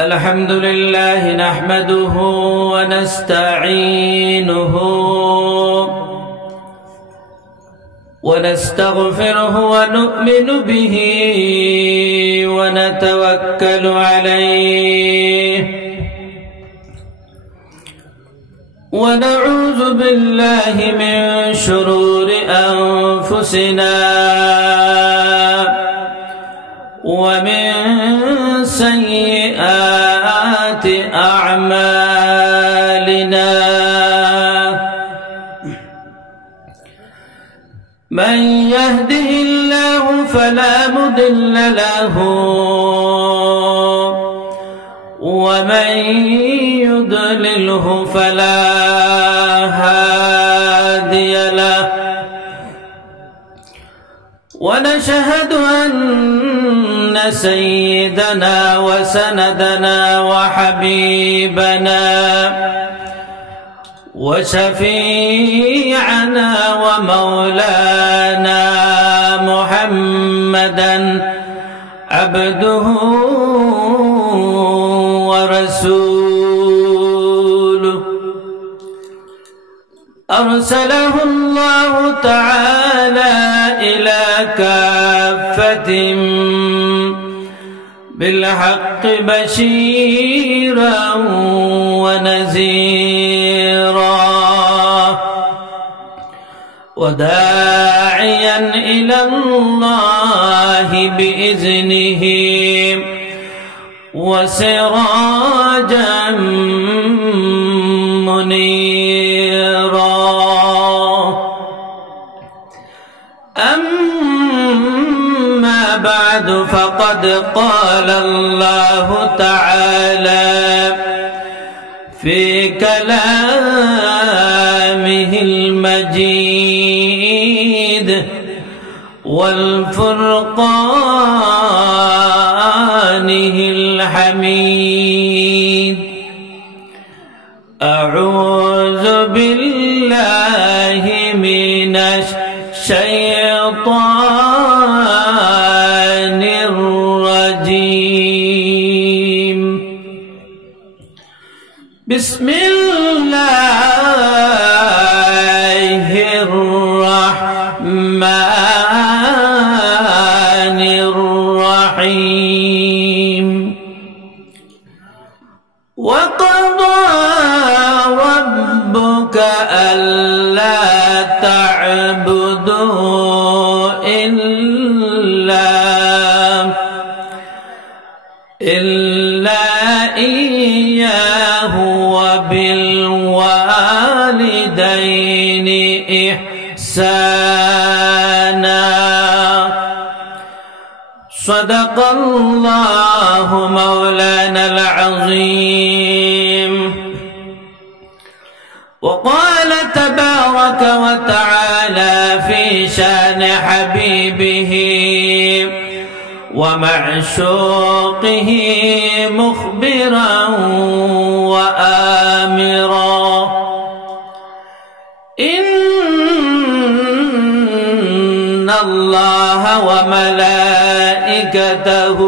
الحمد لله نحمده ونستعينه ونستغفره ونؤمن به ونتوكل عليه ونعوذ بالله من شرور أنفسنا ومن سيئات أعمالنا من يهده الله فلا مضل له ومن يضلله فلا هادي له ونشهد أن سيدنا وسندنا وحبيبنا وشفيعنا ومولانا محمدا عبده ورسوله أرسله الله تعالى إلى كافة بالحق بشيرا ونذيرا وداعيا إلى الله بإذنه وسراجا منيرا أما بعد فقد قال الله تعالى في كلامه المجيد والفرقانه الحميد أعوذ بالله من الشيطان الرجيم بسم الله الرحمن الرحيم وقضى ربك ألا تعبدوا إلا إياه وبالوالدين إحسانا صدق الله مولانا العظيم. وقال تبارك وتعالى في شان حبيبه ومعشوقه مخبرا وآمرا إن الله وملائكته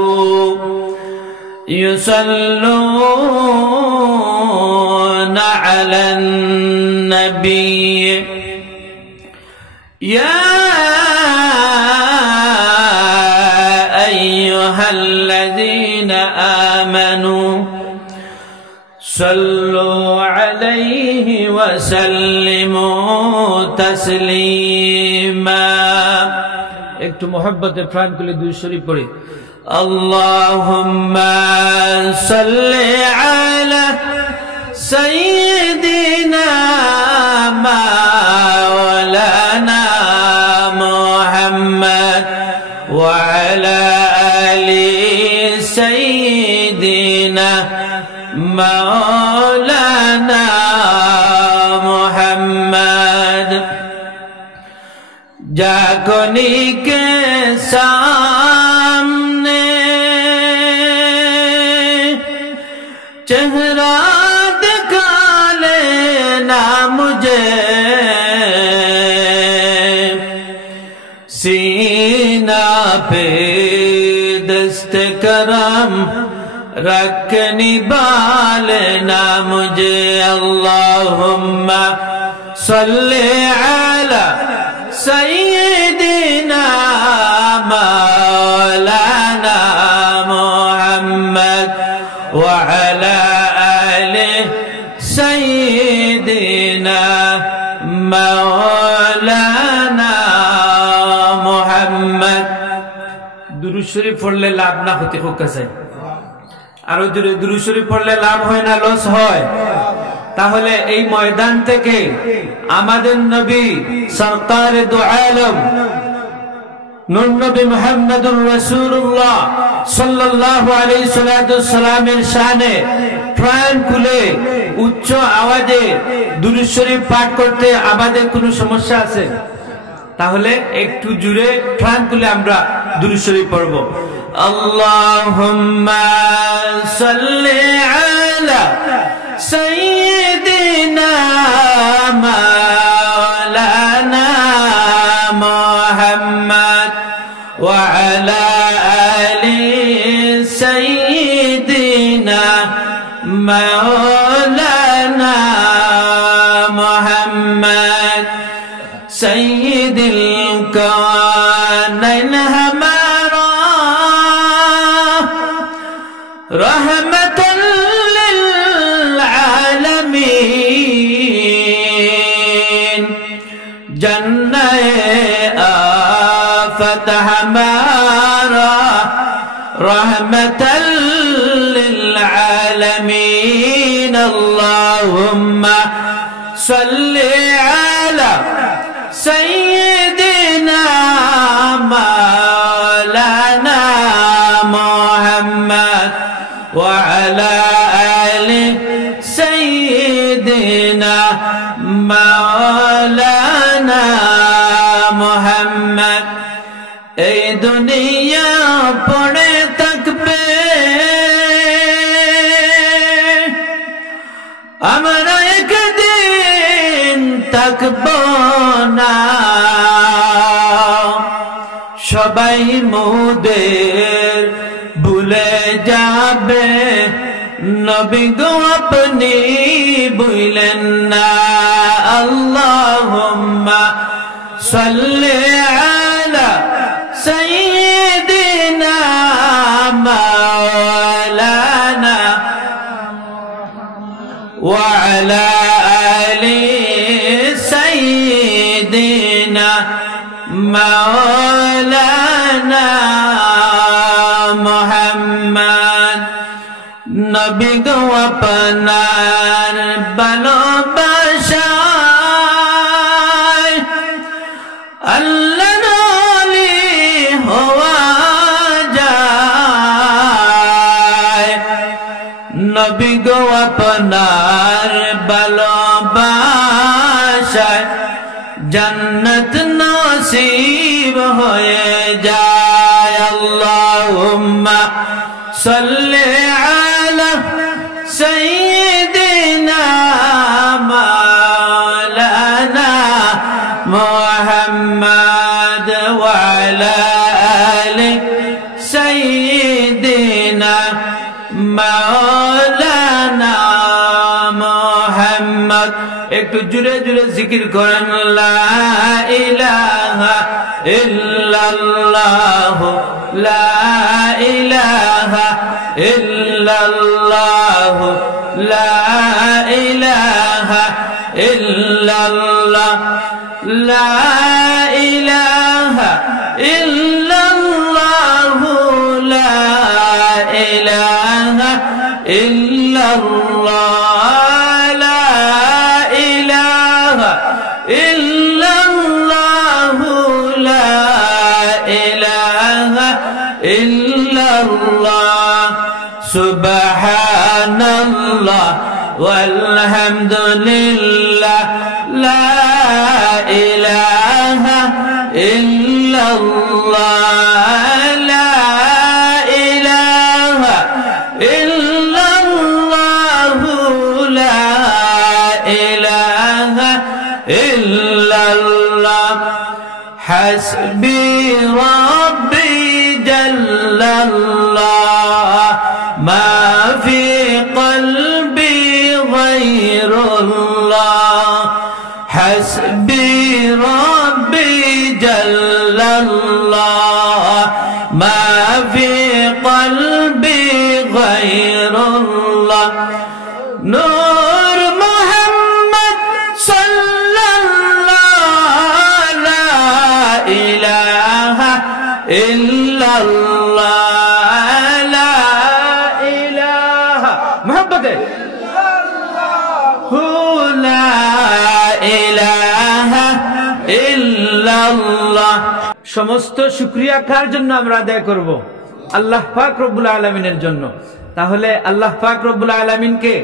يصلون على النبي يا أيها الذين آمنوا صلوا عليه وسلموا تسليما. একটু মোহব্বতে প্রাণ খুলে দুরূদ শরীফ পড়ি। اللهم صل على سيدنا مولانا محمد وعلى آل سيدنا مولانا محمد जागोनी के सामने चेहरा दिखा लेना मुझे सीना पे दस्त करम रखनी बालना मुझे अल्लाहुम्मा सल्ले अला सय्यिदिना मौलाना मुहम्मद व अला आलि सय्यिदिना मौलाना मुहम्मद। दुरूद शरीफ पढ़ले लाभ ना होते हो कैसे? আর দুরূদ শরীফ পড়লে লাভ হয় না লস হয়? তাহলে এই ময়দান থেকে আমাদের নবী সরকারে দু আলম নূর নবী মুহাম্মদুর রাসূলুল্লাহ সাল্লাল্লাহু আলাইহি সাল্লামের শানে প্রাণ খুলে উচ্চ আওয়াজে দুরূদ শরীফ পাঠ করতে আমাদের কোনো সমস্যা আছে? তাহলে একটু জুড়ে প্রাণ খুলে আমরা দুরূদ শরীফ পড়ব। আল্লাহুম্মা সাল্লি আলা সাইয়্যিদিনা মাওলানা মুহাম্মদ ওয়া আলা আলি সাইয়্যিদিনা মাওলানা মুহাম্মদ সাইয়্যিদুল কাওনাইন হামারা রাহমাতাল লিল আলামিন জান্নায়ে আফাত হামারা রাহমাতাল লিল আলামিন আল্লাহুম্মা সাল্লি আলা سيدنا مولانا محمد وعلى آل سيدنا مولانا محمد এই দুনিয়া পড়ে থাকবে আমরা একদিন থাকবো না, সবাই মোদের ভুলে যাবে, নবী গো আপনি ভুলেন না। আল্লাহুম্মা সাল্লি আলা সাইয়্যিদিনা মাওলানা ওয়া আলা আলি সাইয়্যিদিনা মাওলানা মুহাম্মদ। নবী গো আপনার ভালোবাসায় আল্লাহর ওলি হওয়া যায়, নবী গো আপনার ভালোবাসায় জান্নাত নসিব হয়ে যায়। আল্লাহুম্মা সাল্লি আলা সাইয়্যিদিনা মাওলানা মুহাম্মদ ওয়া আলা আলি সাইয়্যিদিনা মাওলানা মুহাম্মদ। একটু জুড়ে জুড়ে জিকির করেন লা ইলাহা ইল্লাল্লাহ লা ইলাহা ইল্লাল্লাহ লা ইলাহা ইল্লাল্লাহ লা ইলাহা ইল্লাল্লাহ লা ইলাহা ইল্লাল্লাহ Subhanallah walhamdulillah la ilaha illallah la ilaha illallah la ilaha illallah hasbi rabbi jallallah ma মুহাব্বতে লা ইলাহা ইল্লাল্লাহ। সমস্ত শুকরিয়া কার জন্য আমরা আদায় করব? আল্লাহ পাক রব্বুল আলামিনের জন্য। তাহলে আল্লাহ পাক রব্বুল আলামিনকে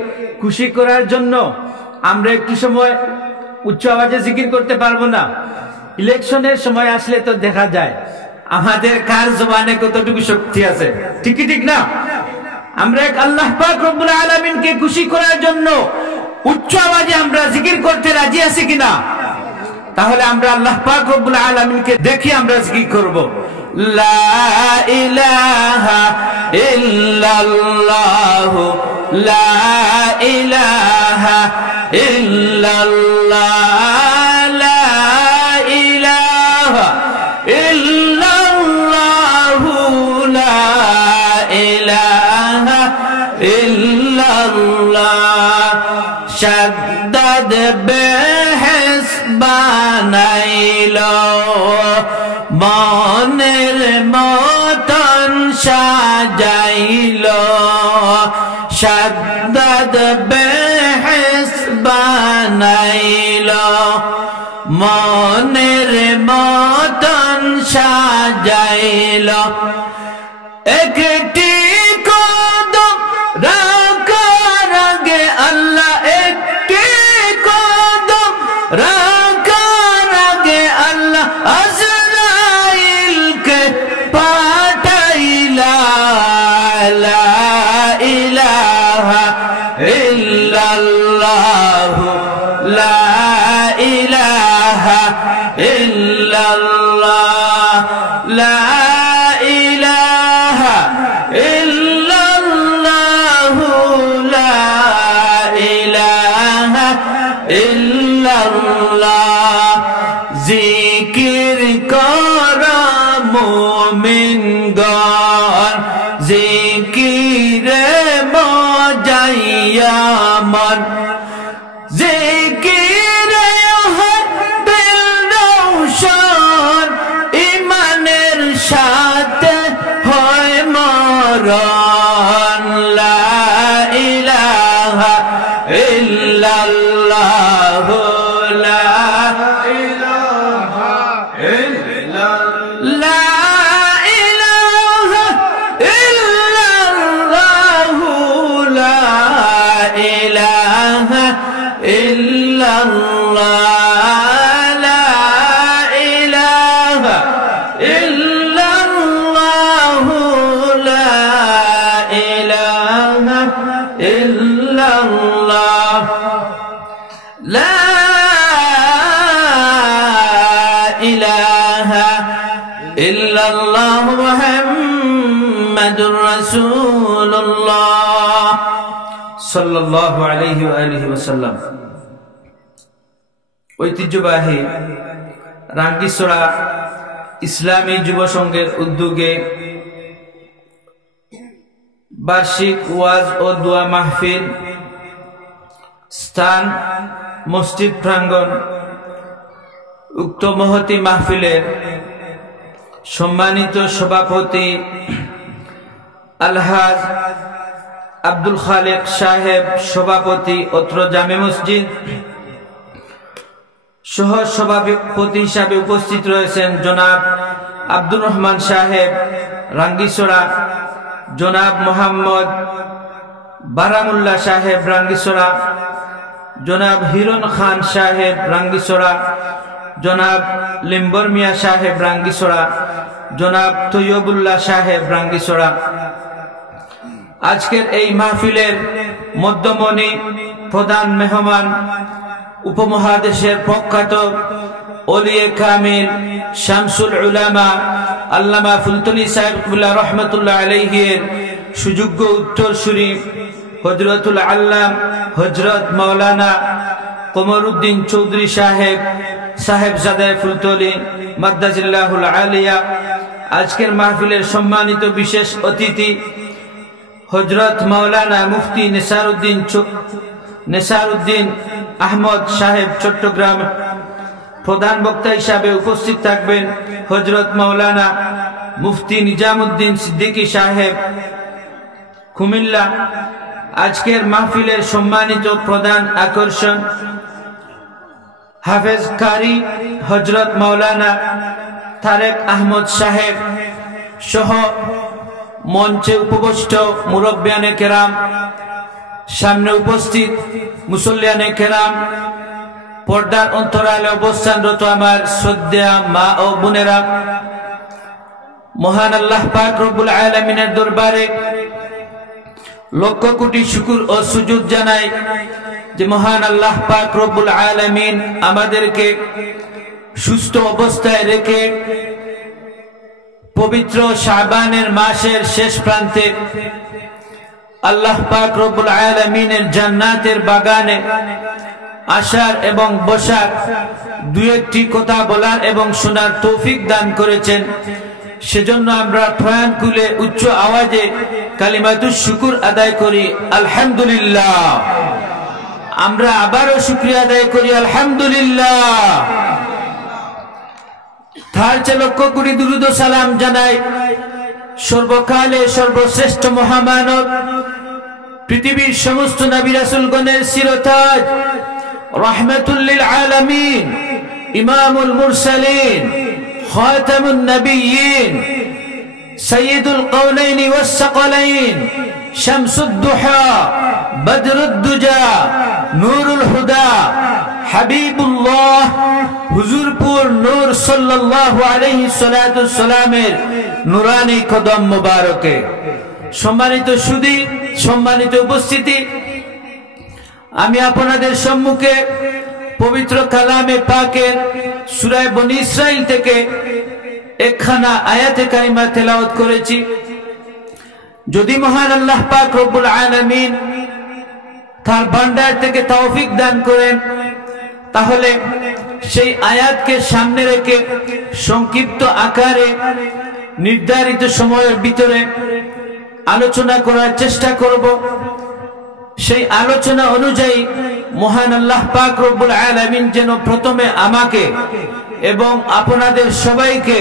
খুশি করার জন্য আমরা একটু সময় উচ্চ আওয়াজে জিকির করতে পারবো না? ইলেকশনের সময় আসলে তো দেখা যায় আমাদের কার জবানে কতটুকু শক্তি আছে, ঠিক কি ঠিক না? আমরা এক আল্লাহ পাক রব্বুল আলামিনকে খুশি করার জন্য উচ্চ আওয়াজে আমরা জিকির করতে রাজি আছি কিনা? তাহলে আমরা আল্লাহ পাক রব্বুল আলামিনকে দেখি আমরা জিকির করব। লা ইলাহা ইল্লাল্লাহ লা ইলাহা ইল্লাল্লাহ লা ইলাহা ইল্লাল্লাহ লা ইলাহা ইল্লাল্লাহ। শাদ্দাদ বেহেস বানাইলো মনের মতন সাজাইলো। শাদ্দাদ বেহেস বানাইলো মনের মতন সাজাইলো। একটি কদম রাখার আগে আল্লাহ একটি কদম রাখার আগে আল্লাহ আজরাইলকে পাঠাইলা। লা ইলাহা ইল্লাল্লাহ লা ইলাহা ইল্লাল্লাহ লা ইলাহা ইল্লাল্লাহ লা ইলাহা ইল্লাল্লাহ। জিকির কর মুমিনগণ জিকিরে মজাইয়া মন। জিকিরে হয় দিল রওশন ইমানের সাথে হয় মরণ। লা ইলাহা ইল্লাল্লাহ লা ইলাহা ইল্লাল্লাহ লা ইলাহা ইল্লাল্লাহ লা ইলাহা ইল্লাল্লাহ লা ইলাহা ইল্লাল্লাহ লা ইলাহা ইল্লাল্লাহ লা ইলাহা ইল্লাল্লাহ মুহাম্মাদুর রাসূলুল্লাহ সাল্লাল্লাহু আলাইহি ওয়া আলিহি ওয়াসাল্লাম। ঐতিহ্যবাহী রাঙ্গিছড়া ইসলামী যুব সংঘের উদ্যোগে বার্ষিক ওয়াজ ও দোয়া মাহফিল, স্থান মসজিদ প্রাঙ্গণ। উক্ত মহতী মাহফিলের সম্মানিত সভাপতি আলহাজ আব্দুল খালেক সাহেব সভাপতি অত্র জামে মসজিদ। সহ সভাপতি হিসাবে উপস্থিত রয়েছেন জনাব আব্দুর রহমান সাহেব রাঙ্গিছড়া, জনাব মোহাম্মদ বারামুল্লাহ সাহেব রাঙ্গিছড়া, জনাব হিরণ খান সাহেব রাঙ্গিছড়া, জনাব লিম্বর মিয়া সাহেব রাঙ্গিছড়া, জনাব তৈয়বুল্লাহ সাহেব রাঙ্গিছড়া। আজকের এই মাহফিলের মধ্যমণি প্রধান মেহমান উপমহাদেশের প্রখ্যাত ওলিয়ে কামিল শামসুল উলামা আল্লামা ফুলতনি সাহেবুল্লাহ রহমতুল্লাহ আলাইহির সুযোগ্য উত্তরসূরি হযরতুল আল্লাম হযরত মাওলানা কমরউদ্দিন চৌধুরী সাহেবজাদে ফুলতলি মাদ্দাজিল্লাহুল আলিয়া। আজকের মাহফিলের সম্মানিত বিশেষ অতিথি হযরত মাওলানা মুফতি নেসারউদ্দিন আহমদ সাহেব চট্টগ্রাম। প্রধান বক্তা হিসাবে উপস্থিত থাকবেন হযরত মাওলানা মুফতি নিজামুদ্দিন সিদ্দিকী সাহেব কুমিল্লা। আজকের মাহফিলের সম্মানিত প্রধান আকর্ষণ হাফেজ কারি হযরত মাওলানা তারেক আহমদ সাহেব সহ মঞ্চে উপবিষ্ট মুরব্বিয়ানে কেরাম, সামনে উপস্থিত মুসল্লিয়ানে কেরাম, পর্দার অন্তরালে অবস্থানরত আমার শ্রদ্ধেয় মা ও বোনেরা, মহান আল্লাহ পাক রব্বুল আলামিনের দরবারে লক্ষ কোটি শুকর ও সুজুদ জানাই যে মহান আল্লাহ পাক রব্বুল আলামিন আমাদেরকে সুস্থ অবস্থায় রেখে পবিত্র শাবানের মাসের শেষ প্রান্তে আল্লাহ পাক রব্বুল আলামিনের জান্নাতের বাগানে আসার এবং বসার দুই একটি কথা বলার এবং শোনার তৌফিক দান করেছেন। সেজন্য আমরা প্রয়াণ কুলে উচ্চ আওয়াজে কালিমাতুশ শুকর আদায় করি আলহামদুলিল্লাহ। আমরা আবারও শুকরিয়া আদায় করি আলহামদুলিল্লাহ। তার চেয়ে লক্ষ কোটি দুরূদ ও সালাম জানাই সর্বকালে সর্বশ্রেষ্ঠ মহামানব, পৃথিবীর সমস্ত নবী রাসূলগণের শিরতাজ, রাহমাতুল লিল আলামিন, ইমামুল মুরসালিন, খাতামুন নবিয়্যিন, সাইয়্যিদুল কাওনাইন ওয়াস সাকালাইন, শামসুদ দুহা, বদরুদ দুজা, নূরুল হুদা, হাবিবুল্লাহ হুজুরপুর নূর সাল্লাল্লাহু আলাইহি সাল্লাতু সালামের নূরানী কদম মুবারকে। সম্মানিত সুধী, সম্মানিত উপস্থিতি, আমি আপনাদের সম্মুখে পবিত্র কালামে পাকের সূরা বনী ইসরাইল থেকে একখানা আয়াতে কারিমা তেলাওয়াত করেছি। যদি মহান আল্লাহ পাক রব্বুল আলামিন তার ভান্ডার থেকে তৌফিক দান করেন, তাহলে সেই আয়াতকে সামনে রেখে সংক্ষিপ্ত আকারে নির্ধারিত সময়ের ভিতরে আলোচনা করার চেষ্টা করব। সেই আলোচনা অনুযায়ী মহান আল্লাহ পাক রব্বুল আলামিন যেন প্রথমে আমাকে এবং আপনাদের সবাইকে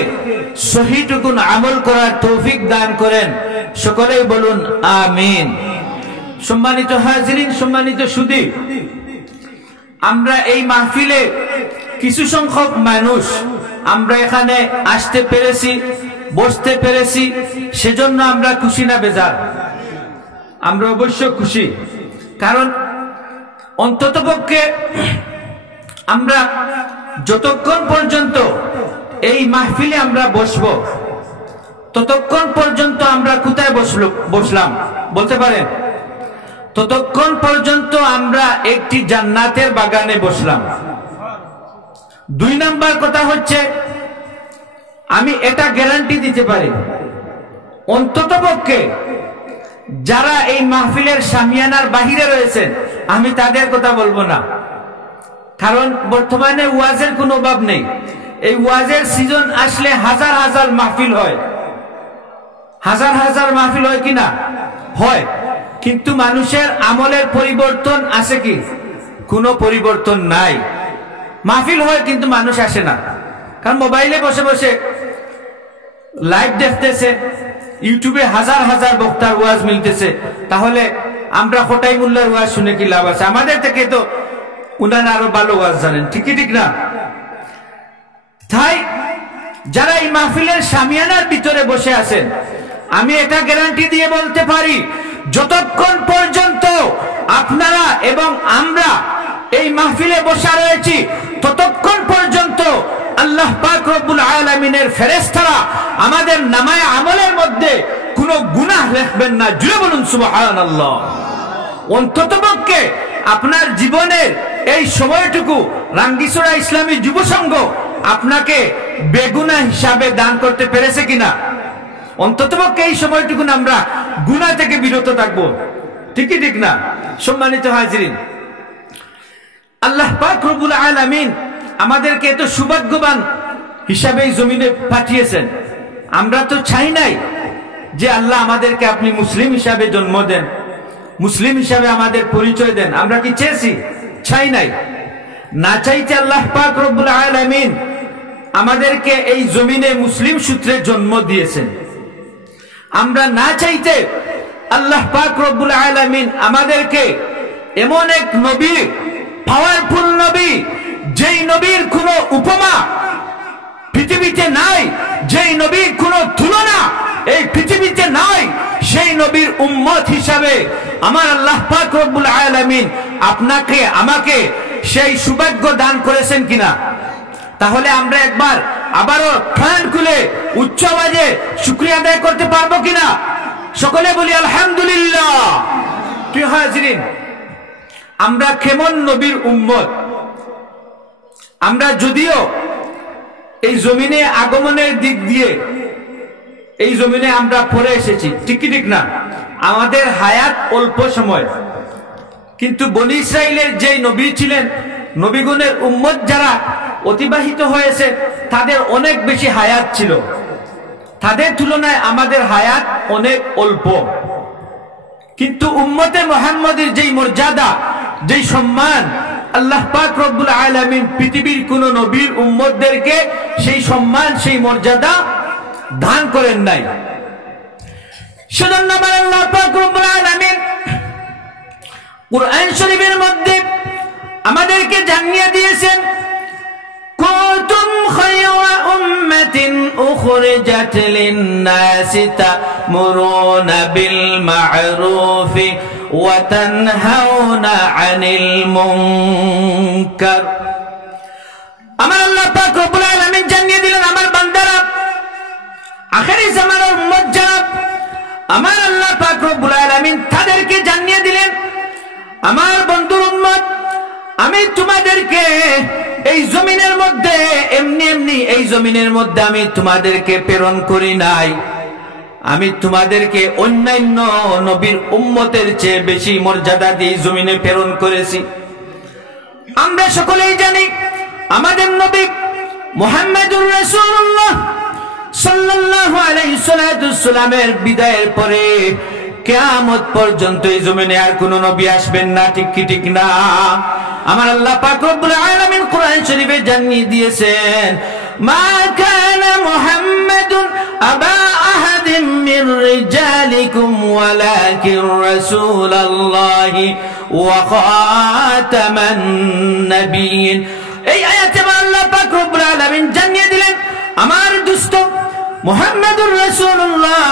সহিটুকুন আমল করার তৌফিক দান করেন। সকলেই বলুন আমিন। সম্মানিত হাজিরিন, সম্মানিত সুধী, আমরা এই মাহফিলে কিছু সংখ্যক মানুষ আমরা এখানে আসতে পেরেছি, বসতে পেরেছি, সেজন্য আমরা খুশি না বেজার? আমরা অবশ্য খুশি, কারণ অন্ততপক্ষে আমরা যতক্ষণ পর্যন্ত এই মাহফিলে আমরা বসবো ততক্ষণ পর্যন্ত আমরা কোথায় বসলাম বলতে পারেন? ততক্ষণ পর্যন্ত আমরা একটি জান্নাতের বাগানে বসলাম। দুই নাম্বার কথা হচ্ছে, আমি এটা গ্যারান্টি দিতে পারি অন্ততপক্ষে যারা এই মাহফিলের শামিয়ানার বাহিরে রয়েছেন, আমি তাদের কথা বলবো না, কারণ বর্তমানে ওয়াজের কোনো অভাব নেই। এই ওয়াজের সিজন আসলে হাজার হাজার মাহফিল হয়, হাজার হাজার মাহফিল হয় কিনা? হয়, কিন্তু মানুষের আমলের পরিবর্তন আছে কি? কোনো পরিবর্তন নাই। মাহফিল হয় কিন্তু মানুষ আসে না, কারণ মোবাইলে বসে বসে লাইভ দেখতেছে, ইউটিউবে হাজার হাজার বক্তার ওয়াজ মিলতেছে। তাহলে আমরা খোটাই মোল্লার ওয়াজ শুনে কি লাভ আছে? আমাদের থেকে তো উনারা আরো ভালো ওয়াজ জানেন, ঠিকই ঠিক না? তাই যারা এই মাহফিলের শামিয়ানার ভিতরে বসে আছেন, আমি এটা গ্যারান্টি দিয়ে বলতে পারি, যতক্ষণ পর্যন্ত আপনারা এবং আমরা এই মাহফিলে বসা রয়েছি ততক্ষণ পর্যন্ত আল্লাহ পাক রব্বুল আলামিনের ফেরেশতারা আমাদের নামায়ে আমলের মধ্যে কোনো গুনাহ লিখবেন না। জুড়ে বলুন সুবহানাল্লাহ। অন্ততপক্ষে আপনার জীবনের এই সময়টুকু রাঙ্গিছড়া ইসলামী যুব সংঘ আপনাকে বেগুনাহ হিসাবে দান করতে পেরেছে কিনা? অন্ততপক্ষে এই সময়টুকু আমরা গুনাহ থেকে বিরত থাকবো, ঠিকই ঠিক না? সম্মানিত হাজিরিন, আল্লাহ পাক রব্বুল আলামিন আমাদেরকে এত সৌভাগ্যবান হিসাবে এই জমিনে পাঠিয়েছেন। আমরা তো চাই নাই যে আল্লাহ আমাদেরকে আপনি মুসলিম হিসাবে জন্ম দেন, মুসলিম হিসাবে আমাদের পরিচয় দেন। আমরা কি চেয়েছি? চাই নাই। না চাইতে আল্লাহ পাক রব্বুল আলামিন আমাদেরকে এই জমিনে মুসলিম সূত্রে জন্ম দিয়েছেন। আমরা না চাইতে আল্লাহ পাক রব্বুল আলামিন আমাদেরকে এমন এক নবী, পাওয়ারফুল নবী, যেই নবীর কোনো উপমা পৃথিবীতে নাই, যেই নবীর কোনো তুলনা এই পৃথিবীতে নাই, সেই নবীর উম্মত হিসাবে আমার আল্লাহ পাক রব্বুল আলামিন আপনাকে আমাকে সেই সৌভাগ্য দান করেছেন কিনা? তাহলে আমরা একবার আবারও প্রাণ খুলে উচ্চ আওয়াজে শুকরিয়া আদায় করতে পারবো কিনা? সকলে বলি আলহামদুলিল্লাহ। প্রিয় হাজিরিন, আমরা কেমন নবীর উম্মত? আমরা যদিও এই জমিনে আগমনের দিক দিয়ে এই জমিনে আমরা পড়ে এসেছি, ঠিক কি ঠিক না? আমাদের হায়াত অল্প সময়, কিন্তু বনি ইসরাইলের যে নবী ছিলেন, নবীগণের উম্মত যারা অতিবাহিত হয়েছে তাদের অনেক বেশি হায়াত ছিল। তাদের তুলনায় আমাদের হায়াত অনেক অল্প, কিন্তু উম্মতে মুহাম্মদের যেই মর্যাদা, যেই সম্মান আল্লাহ পাক রব্বুল আলামিন পৃথিবীর কোন নবীর উম্মতদেরকে সেই সম্মান, সেই মর্যাদা দান করেন নাই। সেজন্য আমার আল্লাহ পাক রব্বুল আলামিন কুরআন শরীফের মধ্যে আমাদেরকে জানিয়ে দিয়েছেন, কুনতুম খায়রা উম্মাতিন উখরিজাত লিন-নাসি তা'মুরুনা বিল মা'রুফি ওয়া তানহাউনা আনিল মুনকার। আমার আল্লাহ পাক রব্বুল আলামিন জানিয়ে দিলেন, আমার বান্দারা, আখেরি জামানার উম্মত যারা, আমার আল্লাহ পাক রব্বুল আলামিন তাদেরকে জানিয়ে দিলেন, আমার বন্ধুর উম্মত, আমি তোমাদেরকে এই জমিনের মধ্যে এমনি এমনি এই জমিনের মধ্যে আমি তোমাদেরকে প্রেরণ করি নাই। আমি তোমাদেরকে অন্যান্য নবীর উম্মতের চেয়ে বেশি মর্যাদা দিয়ে জমিনে প্রেরণ করেছি। আমরা সকলেই জানি আমাদের নবী মুহাম্মদুর রাসূলুল্লাহ সাল্লাল্লাহু আলাইহি সাল্লামের বিদায়ের পরে কিয়ামত পর্যন্ত এই জমিনে আর কোন নবী আসবেন না, ঠিক কি ঠিক না? আমার আল্লাহ পাক রব্বুল আলামিন কোরআন শরীফে জানিয়ে দিয়েছেন, মা কানা মুহাম্মাদুন আবা আহাদিন মির রিজালিকুম ওয়ালাকিন রাসূলুল্লাহি ওয়া খাতামান নাবিয়্যিন। এই আয়াতে আল্লাহ পাক রব্বুল আলামিন জানিয়ে দিলেন, আমার দোস্ত মুহাম্মদুর রাসূলুল্লাহ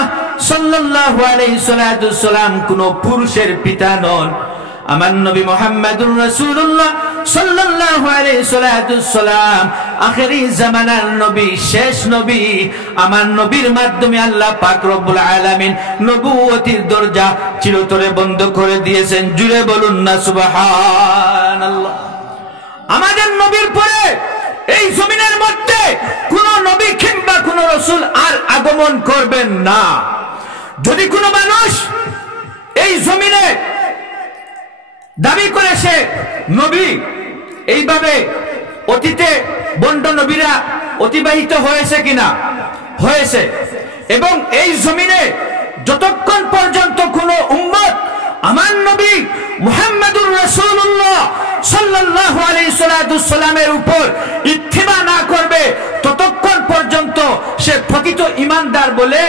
সাল্লাল্লাহু আলাইহি সাল্লাম কোন পুরুষের পিতা নন। আমার নবী মুহাম্মদুর রাসূলুল্লাহ সাল্লাল্লাহু আলাইহি সাল্লাম আখেরি জামানার নবী, শেষ নবী। আমার নবীর মাধ্যমে আল্লাহ পাক রব্বুল আলামিন নবুয়তির দরজা চিরতরে বন্ধ করে দিয়েছেন। জুড়ে বলুন না সুবহানাল্লাহ। আমাদের নবীর পরে এই জমিনের মধ্যে কোন নবী কিংবা কোন রাসূল আর আগমন করবেন না। যদি কোনো মানুষ এই জমিনে দাবি করে সে নবী, এইভাবে অতীতে বন্ড নবীরা অতিবাহিত হয়েছে কিনা? হয়েছে। এবং এই জমিনে যতক্ষণ পর্যন্ত কোন উম্মত আমার নবী মুহাম্মদুর রাসূলুল্লাহ সাল্লাল্লাহু আলাইহি সাল্লামের উপর ইত্তিবা না করবে, ততক্ষণ পর্যন্ত সে প্রকৃত ঈমানদার বলে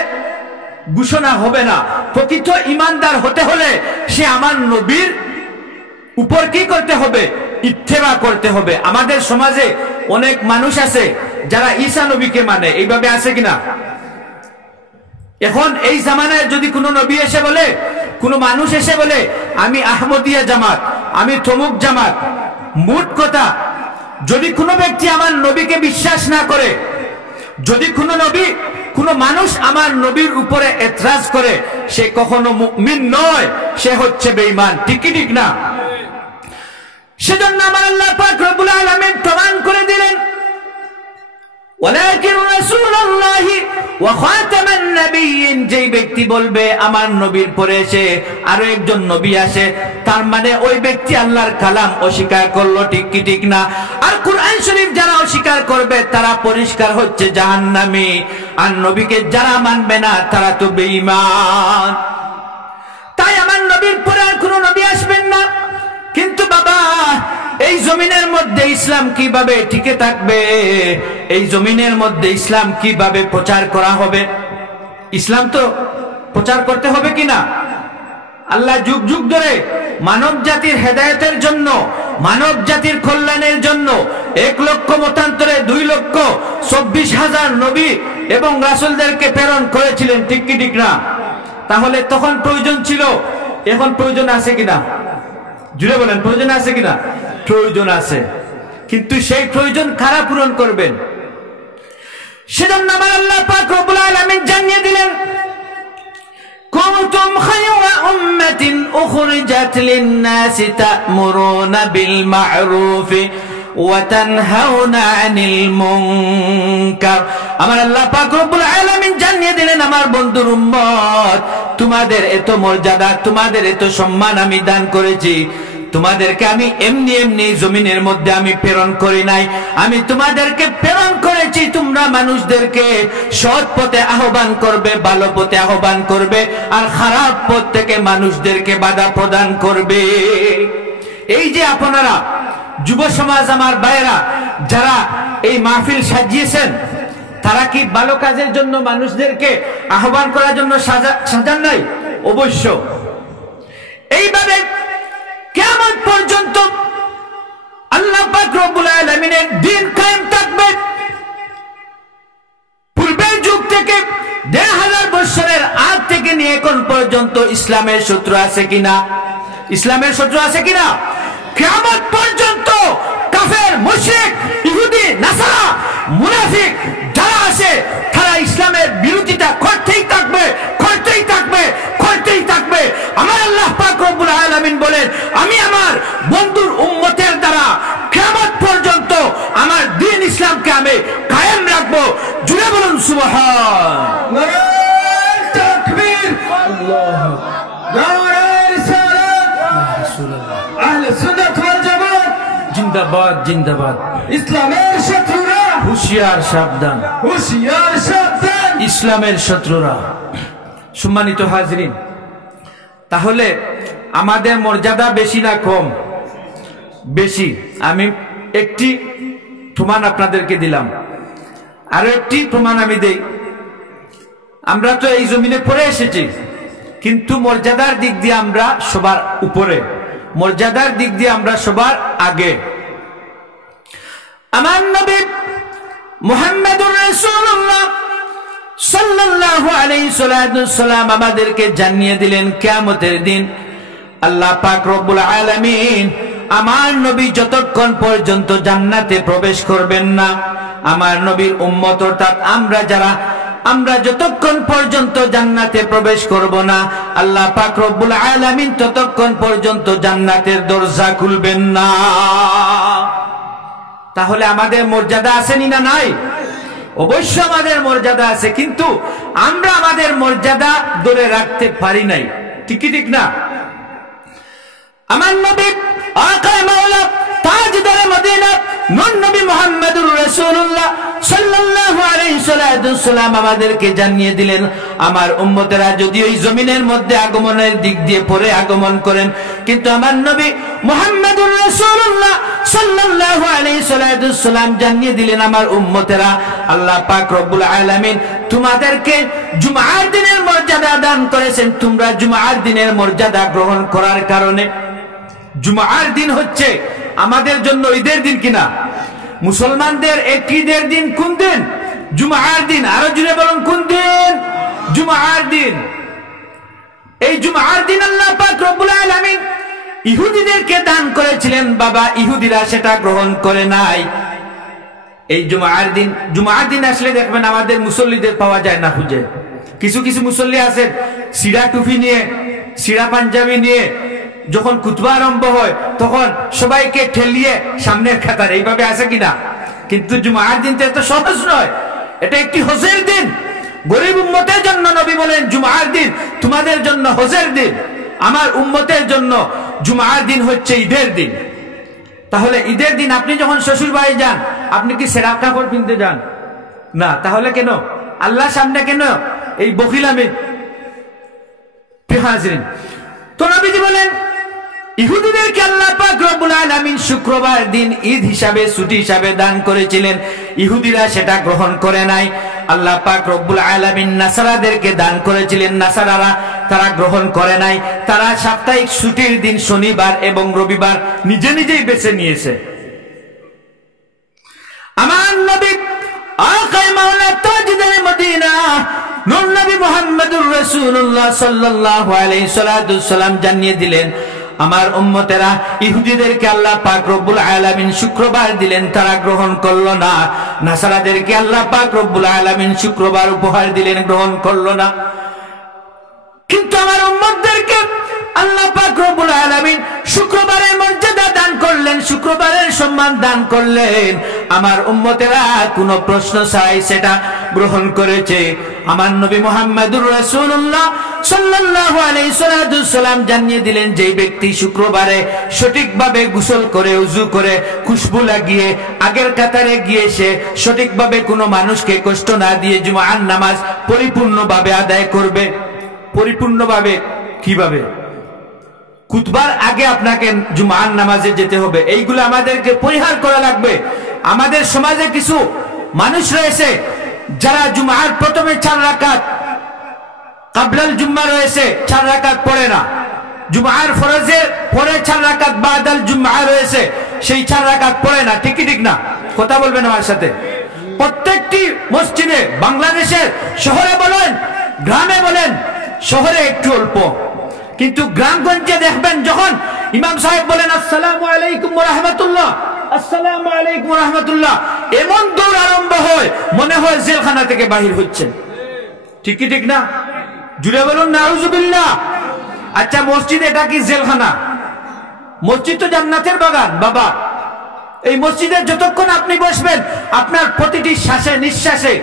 ঘোষণা হবে না। প্রকৃত ঈমানদার হতে হলে সে আমার নবীর উপর কি করতে হবে? ইত্তেবা করতে হবে। আমাদের সমাজে অনেক মানুষ আছে যারা ঈসা নবীকে মানে, এইভাবে আছে কিনা? এখন এই জামানায় যদি কোনো নবী এসে বলে, কোনো মানুষ এসে বলে আমি আহমদিয়া জামাত, আমি তমুক জামাত, মোট কথা যদি কোনো ব্যক্তি আমার নবীকে বিশ্বাস না করে, যদি কোনো মানুষ আমার নবীর উপরে এতরাজ করে, সে কখনো মুমিন নয়, সে হচ্ছে বেঈমান। ঠিক কি ঠিক না? সেজন্য আমার আল্লাহ পাক রব্বুল আলামিন প্রমাণ করে দিলেন, ওয়ালাকিন রাসূলুল্লাহি ওয়া খাতামান নাবিয়্যিন। যেই ব্যক্তি বলবে আমার নবীর পরে এসে আরো একজন নবী আসে, তার মানে ওই ব্যক্তি আল্লাহর কালাম অস্বীকার করলো। ঠিক কি ঠিক না? আর কুরআন শরীফ যারা অস্বীকার করবে তারা পরিষ্কার হচ্ছে জাহান্নামী। আর নবীকে যারা মানবে না তারা তো বেঈমান। তাই আমার নবীর পরে আর কোনো নবী আসবেন না। কিন্তু বাবা, এই জমিনের মধ্যে ইসলাম কিভাবে টিকে থাকবে? এই জমিনের মধ্যে ইসলাম কিভাবে প্রচার করা হবে? ইসলাম তো প্রচার করতে হবে কিনা? আল্লাহ যুগ যুগ ধরে মানব জাতির হেদায়েতের জন্য, মানব জাতির কল্যাণের জন্য 1 লক্ষ মতান্তরে 2,24,000 নবী এবং রাসূলদেরকে প্রেরণ করেছিলেন, ঠিক কি ঠিক না? তাহলে তখন প্রয়োজন ছিল, এখন প্রয়োজন আছে কিনা? জুড়ে বলেন, প্রয়োজন আছে কিনা? প্রয়োজন আছে, কিন্তু সেই প্রয়োজন কারা পূরণ করবেন? সেজন্য আমার আল্লাহ পাক রব্বুল আলামিন জানিয়ে দিলেন, কুনতুম খায়রা উম্মাতিন উখরিজাত লিন-নাসি তা'মুরুনা বিল মা'রুফি ওয়া তানহাউনা আনিল মুনকার। আমার আল্লাহ পাক রব্বুল আলামিন জানিয়ে দিলেন, আমার বন্ধুর উম্মত, তোমাদের এত মর্যাদা, তোমাদের এত সম্মান আমি দান করেছি। তোমাদেরকে আমি এমনি এমনি জমিনের মধ্যে আমি প্রেরণ করি নাই, আমি তোমাদেরকে প্রেরণ করেছি তোমরা মানুষদেরকে সৎ পথে আহ্বান করবে, ভালো পথে আহ্বান করবে, আর খারাপ পথ থেকে মানুষদেরকে বাধা প্রদান করবে। এই যে আপনারা যুব সমাজ, আমার ভাইয়েরা যারা এই মাহফিল সাজিয়েছেন, তারা কি ভালো কাজের জন্য মানুষদেরকে আহ্বান করার জন্য সাজান নাই? অবশ্য। এইভাবে কিয়ামত পর্যন্ত আল্লাহ পাক রব্বুল আলামিনের দ্বীন কায়েম থাকবে। পূর্বের যুগ থেকে 1,500 বছরের আগ থেকে নিয়ে এখন পর্যন্ত ইসলামের শত্রু আছে কিনা? ইসলামের শত্রু আছে কিনা? কিয়ামত পর্যন্ত কাফের, মুশরিক, ইহুদি, নাসারা, মুনাফিক যারা আছে, তারা ইসলামের বিরোধিতা করতেই থাকবে, করতেই থাকবে, করতেই থাকবে। আমার আল্লাহ পাক রব্বুল আলামিন বলেন, আমি আমার বন্ধুর উম্মতের দ্বারা কিয়ামত পর্যন্ত আমার দ্বীন ইসলামকে আমি কায়েম রাখবো। জুড়ে বলুন সুবহান। নারায়ে তাকবীর, আল্লাহু নারায়ে রিসালাত, রাসূলুল্লাহ, আহলে সুন্নাত ওয়াল জামাত জিন্দাবাদ, জিন্দাবাদ। ইসলামের শত্রুরা হুঁশিয়ার, সাবধান, হুঁশিয়ার, সাবধান, ইসলামের শত্রুরা। সম্মানিত হাজরিন, তাহলে আমাদের মর্যাদা বেশি না কম? বেশি। আমি একটি প্রমাণ আপনাদেরকে দিলাম, আরো একটি প্রমাণ আমি দেই। আমরা তো এই জমিনে পড়ে এসেছি, কিন্তু মর্যাদার দিক দিয়ে আমরা সবার উপরে, মর্যাদার দিক দিয়ে আমরা সবার আগে। আমার নবী মুহাম্মদুর রাসূলুল্লাহ সাল্লাল্লাহু আলাইহি সাল্লাম আমাদেরকে জানিয়ে দিলেন, কিয়ামতের দিন আল্লাহ পাক রব্বুল আলামিন আমার নবী যতক্ষণ পর্যন্ত জান্নাতে প্রবেশ করবেন না, আমার নবীর উম্মত অর্থাৎ আমরা যারা, আমরা যতক্ষণ পর্যন্ত জান্নাতে প্রবেশ করব না, আল্লাহ পাক রব্বুল আলামিন ততক্ষণ পর্যন্ত জান্নাতের দরজা খুলবেন না। তাহলে আমাদের মর্যাদা আছে না নাই? অবশ্য আমাদের মর্যাদা আছে, কিন্তু আমরা আমাদের মর্যাদা ধরে রাখতে পারি নাই, ঠিক কি ঠিক না? আমার নবী আকা মাওলা তাজদারে মদিনা নূর নবী মুহাম্মদুর রাসূলুল্লাহ সাল্লাল্লাহু আলাইহি সাল্লাম আমাদেরকে জানিয়ে দিলেন, আমার উম্মতেরা যদি ওই জমিনের মধ্যে আগমনের দিক দিয়ে পরে আগমন করেন, কিন্তু আমার নবী মুহাম্মদুর রাসূলুল্লাহ সাল্লাল্লাহু আলাইহি সাল্লাম জানিয়ে দিলেন, আমার উম্মতেরা আল্লাহ পাক রব্বুল আলামিন তোমাদেরকে জুমার দিনের মর্যাদা দান করেছেন। তোমরা জুমার দিনের মর্যাদা গ্রহণ করার কারণে, জুমার দিন হচ্ছে আমাদের জন্য ঈদের দিন কিনা? মুসলমানদের এক ঈদের দিন কোন দিন? জুমার দিন। আরো জুড়ে বলুন, কোন দিন? জুমার দিন। এই জুমার দিন আল্লাহ পাক রব্বুল আলামিন ইহুদিদেরকে দান করেছিলেন, বাবা ইহুদিরা সেটা গ্রহণ করে নাই। এই জুমার দিন, জুমার দিন আসলে দেখবেন আমাদের মুসল্লিদের পাওয়া যায় না খুঁজে। কিছু কিছু মুসল্লি আছেন সিরা টুপি নিয়ে, সিরা পাঞ্জাবি নিয়ে, যখন খুতবা আরম্ভ হয় তখন সবাইকে ঠেলিয়ে সামনের খাতার, এইভাবে আছে কিনা? কিন্তু জুমার দিন তো এত সহজ নয়, এটা একটি হজের দিন। গরিব উম্মতের জন্য নবী বলেন জুমার দিন তোমাদের জন্য হজের দিন, আমার উম্মতের জন্য জুমার দিন হচ্ছে ঈদের দিন। তাহলে ঈদের দিন আপনি যখন শ্বশুর বাড়ি যান, আপনি কি সেরা কাপড় কিনতে যান না? তাহলে কেন? আল্লাহর সামনে কেন এই বখিলামি? হাজিরিন, তো নবীজি বলেন ইহুদিদেরকে আল্লাহ পাক রব্বুল আলামিন শুক্রবার দিন ঈদ হিসাবে ছুটি হিসাবে দান করেছিলেন, ইহুদিরা সেটা গ্রহণ করে নাই। আল্লাহ পাক রব্বুল আলামিন নাসারাদেরকে দান করেছিলেন, নাসারারা তারা গ্রহণ করে নাই। তারা সাপ্তাহিক ছুটির দিন শনিবার এবং রবিবার নিজে নিজেই বেছে নিয়েছে। আমার নবী আকায়ে মাওলা তাজদারে মদিনা নূর নবী মুহাম্মদুর রাসূলুল্লাহ সাল্লাল্লাহু আলাইহি সাল্লাম জানিয়ে দিলেন, আমার উম্মতেরা ইহুদিদেরকে আল্লাহ পাক রব্বুল আলামিন শুক্রবার দিলেন, তারা গ্রহণ করলো না। নাসারাদেরকে আল্লাহ পাক রব্বুল আলামিন শুক্রবার উপহার দিলেন, গ্রহণ করলো না। কিন্তু আমার উম্মতদেরকে আল্লাহ পাক রব্বুল আলামিন শুক্রবারের মর্যাদা দান করলেন, শুক্রবারের সম্মান দান করলেন। আমার উম্মতেরা কোনো প্রশ্ন ছাড়াই সেটা গ্রহণ করেছে। আমার নবী মুহাম্মদুর রাসূলুল্লাহ সাল্লাল্লাহু আলাইহি সাল্লাম জানিয়ে দিলেন, যে ব্যক্তি শুক্রবারে সঠিকভাবে গোসল করে ওযু করে খুশবু লাগিয়ে আগের কাতারে গিয়ে সে সঠিকভাবে কোনো মানুষকে কষ্ট না দিয়ে জুমার নামাজ পরিপূর্ণভাবে আদায় করবে। পরিপূর্ণভাবে কিভাবে? খুতবার আগে আপনাকে জুমার নামাজে যেতে হবে, এইগুলো আমাদেরকে পরিহার করা লাগবে। আমাদের সমাজে কিছু মানুষ রয়েছে যারা জুমার প্রথমে 4 রাকাত কাবলাল জুম্মা রয়েছে 4 রাকাত পড়ে না, জুমার ফরজের পরে 4 রাকাত বাদাল জুম্মা রয়েছে সেই 4 রাকাত পড়ে না। ঠিক কি ঠিক না? কথা বলবেন আমার সাথে। প্রত্যেকটি মসজিদে, বাংলাদেশের শহরে বলেন গ্রামে বলেন, শহরে একটু অল্প, কিন্তু গ্রামগঞ্জে দেখবেন যখন ইমাম সাহেব বলেন আসসালামু আলাইকুম ওয়া রাহমাতুল্লাহ, আসসালামু আলাইকুম ওয়া রাহমাতুল্লাহ, এমন দৌড় আরম্ভ হয় মনে হয় জেলখানা থেকে বাহির হচ্ছেন। ঠিক কি ঠিক না? জুড়ে বলুন নাউজুবিল্লাহ। আচ্ছা, মসজিদ এটা কি জেলখানা? মসজিদ তো জান্নাতের বাগান বাবা। এই মসজিদে যতক্ষণ আপনি বসবেন আপনার প্রতিটি শ্বাসে নিঃশ্বাসে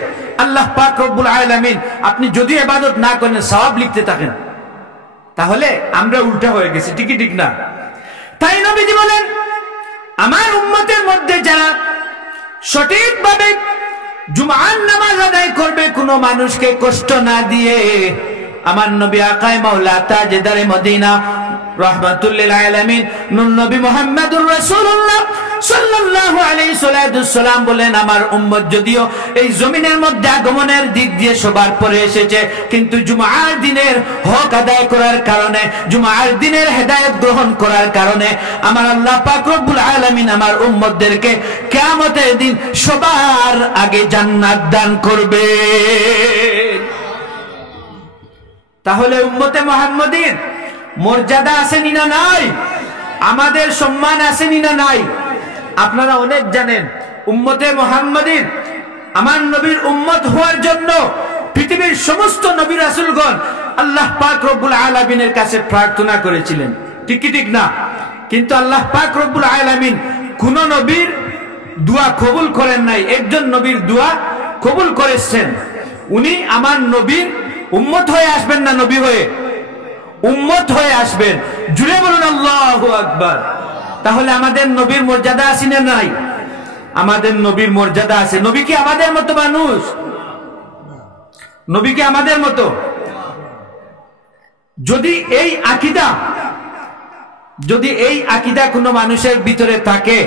আল্লাহ পাক রব্বুল আলামিন আপনি যদি ইবাদত না করেন সওয়াব লিখতে থাকেন। তাহলে আমরা উল্টা হয়ে গেছি। ঠিক কি ঠিক না? তাই নবীজি বলেন, আমার উম্মতের মধ্যে যারা সঠিকভাবে জুমার নামাজ আদায় করবে কোনো মানুষকে কষ্ট না দিয়ে, আমার নবী আকায়ে মাওলা তাজদারে মদিনা রাহমাতুল লিল আলামিন নূর নবী মুহাম্মদুর রাসূলুল্লাহ সাল্লাল্লাহু আলাইহি সাল্লাম বলেন, আমার উম্মত যদিও এই জমিনের মধ্যে আগমনের দিক দিয়ে সবার পরে এসেছে, কিন্তু জুমার দিনের হক আদায় করার কারণে, জুমার দিনের হেদায়েত গ্রহণ করার কারণে আমার আল্লাহ পাক রব্বুল আলামিন আমার উম্মতদেরকে কিয়ামতের দিন সবার আগে জান্নাত দান করবে। তাহলে উম্মতে মুহাম্মাদির মর্যাদা আছে না নাই? আমাদের সম্মান আছে না নাই? আপনারা অনেক জানেন, উম্মতে মুহাম্মাদির আমার নবীর উম্মত হওয়ার জন্য পৃথিবীর সমস্ত নবী রাসূলগণ আল্লাহ পাক রব্বুল আলামিনের কাছে প্রার্থনা করেছিলেন। ঠিক কি ঠিক না? কিন্তু আল্লাহ পাক রব্বুল আলামিন কোন নবীর দোয়া কবুল করেন নাই, একজন নবীর দোয়া কবুল করেছেন। উনি আমার নবীর উম্মত হয়ে আসবেন না নবী হয়ে? উম্মত হয়ে আসবেন। জুড়ে বলুন আল্লাহু আকবার। তাহলে আমাদের নবীর মর্যাদা আছে না নাই? আমাদের নবীর মর্যাদা আছে। নবী কি আমাদের মতো মানুষ? নবী কি আমাদের মতো? যদি এই আকীদা কোনো মানুষের ভিতরে থাকে,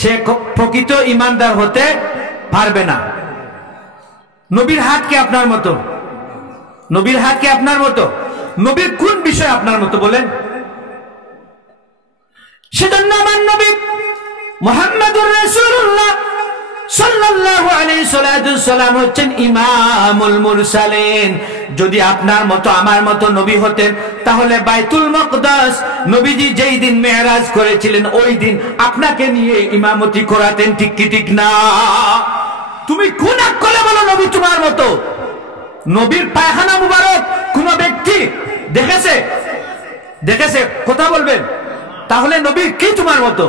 সে প্রকৃত ঈমানদার হতে পারবে না। নবীর হাত কি আপনার মতো? নবীর হাত কি আপনার মতো? নবীর কোন বিষয় আপনার মতো বলেন? সেজন্য আমার নবী মুহাম্মদুর রাসূলুল্লাহ সাল্লাল্লাহু আলাইহি সাল্লাম হচ্ছেন ইমামুল মুরসালিন। যদি আপনার মতো আমার মতো নবী হতেন তাহলে বাইতুল মাকদাস নবীজি যেই দিন মেরাজ করেছিলেন ওই দিন আপনাকে নিয়ে ইমামতি করাতেন। ঠিক কি ঠিক না? তুমি কোন আকলে বলো নবী তোমার মতো? নবীর পায়খানা মুবারক কোন ব্যক্তি দেখেছে? কথা বলবেন। তাহলে নবী কি তোমার মতো?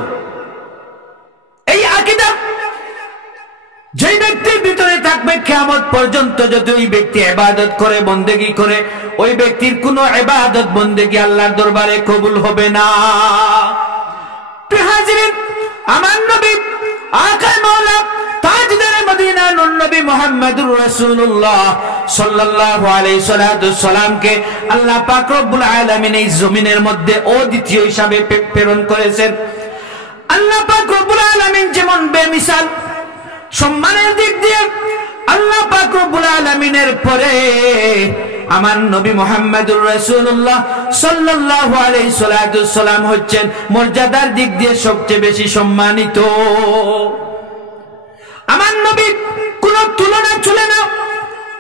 এই আকীদা যেই ব্যক্তির ভিতরে থাকবে কিয়ামত পর্যন্ত, যদি ওই ব্যক্তি ইবাদত করে বন্দেগী করে, ওই ব্যক্তির কোনো ইবাদত বন্দেগী আল্লাহর দরবারে কবুল হবে না। প্রিয় হাজিরিন, আমার নবী আকায়ে মাওলা তাজদারে মদিনা নূর নবী মুহাম্মদুর রাসূলুল্লাহ সাল্লাল্লাহু আলাইহি সাল্লামকে আল্লাহ পাক রব্বুল আলামিন এই জমিনের মধ্যে অদ্বিতীয় হিসাবে প্রেরণ করেছেন। আল্লাহ পাক রব্বুল আলামিন যেমন বেমিসাল সম্মানের দিক দিয়ে, আল্লাহ পাক রব্বুল আলামিনের পরে আমার নবী মুহাম্মদুর রাসূলুল্লাহ সাল্লাল্লাহু আলাইহি সাল্লাম হচ্ছেন মর্যাদার দিক দিয়ে সবচেয়ে বেশি সম্মানিত। আমার নবীর কোনো তুলনা চলে না,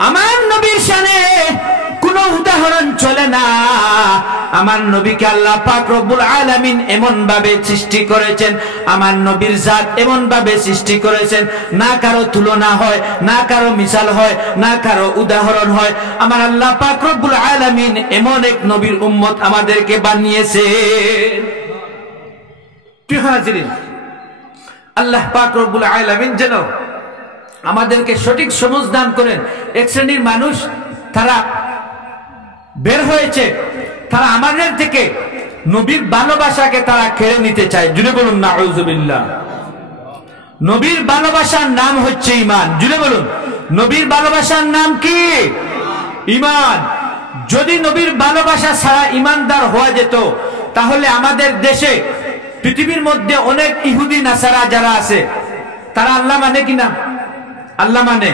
আমার নবীর শানে কোনো উদাহরণ চলে না। আমার নবীকে আল্লাহ পাক রব্বুল আলামিন এমন ভাবে সৃষ্টি করেছেন, আমার নবীর জাত এমন ভাবে সৃষ্টি করেছেন, না কারো তুলনা হয়, না কারো মিসাল হয়, না কারো উদাহরণ হয়। আমার আল্লাহ পাক রব্বুল আলামিন এমন এক নবীর উম্মত আমাদেরকে বানিয়েছে। প্রিয় হাজিরিন, আল্লাহ পাক রব্বুল আলামিন যেন আমাদেরকে সঠিক সমঝ দান করেন। এক শ্রেণীর মানুষ তারা বের হয়েছে, তারা আমাদের থেকে নবীর ভালোবাসাকে তারা কেড়ে নিতে চায়। জুড়ে বলুন নাউযুবিল্লাহ। নবীর ভালোবাসার নাম হচ্ছে ঈমান। জুড়ে বলুন, নবীর ভালোবাসার নাম কি? ঈমান। যদি নবীর ভালোবাসা ছাড়া ঈমানদার হওয়া যেত, তাহলে আমাদের দেশে পৃথিবীর মধ্যে অনেক ইহুদি নাসারা যারা আছে, তারা আল্লাহ মানে কিনা? আল্লাহ মানে।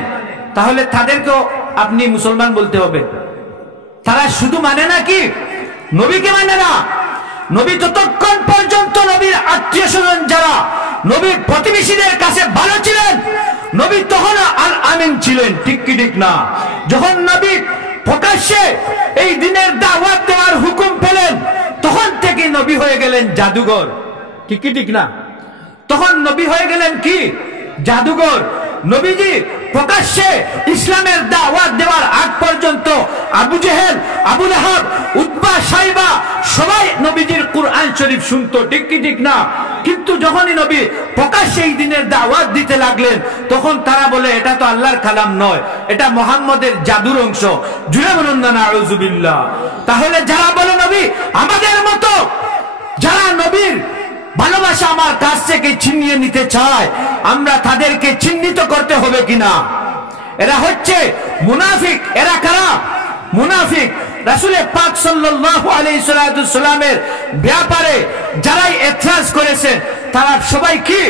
তাহলে তাদেরকেও আপনি মুসলমান বলতে হবে। তারা শুধু মানে না কি, নবীকে মানে না। নবী ততক্ষণ পর্যন্ত নবীর আত্মীয় স্বজন যারা নবীর প্রতিবেশীদের কাছে ভালো ছিলেন, নবী তখন আল আমিন ছিলেন। ঠিক কি ঠিক না? যখন নবী প্রকাশ্যে এই দিনের দাওয়াত দেওয়ার হুকুম পেলেন, তখন থেকে নবী হয়ে গেলেন জাদুঘর। ঠিক কি ঠিক না? তখন নবী হয়ে গেলেন কি? জাদুঘর। নবীজি প্রকাশ্যে ইসলামের দাওয়াত দেওয়ার আগ পর্যন্ত আবু জেহেল, আবু লাহাব, উতবা, সাইবা সবাই নবীজির কুরআন শরীফ শুনতো। ঠিক কি ঠিক না? কিন্তু যখনই নবী প্রকাশ্যে এই দিনের দাওয়াত দিতে লাগলেন, তখন তারা বলে এটা তো আল্লাহর কালাম নয়, এটা মুহাম্মদের জাদুর অংশ। জুড়ে বলুন না নাউযুবিল্লাহ। তাহলে যারা বলে নবী আমাদের মতো, যারা নবীর ভালোবাসা আমার কাছ থেকে ছিনিয়ে নিতে চায়, আমরা তাদেরকে চিহ্নিত করতে হবে কিনা? এরা হচ্ছে মুনাফিক। এরা কারা? মুনাফিক। রাসূল পাক সাল্লাল্লাহু আলাইহি সাল্লামের ব্যাপারে যারাই এতরাজ করেছেন, তারা সবাই কি?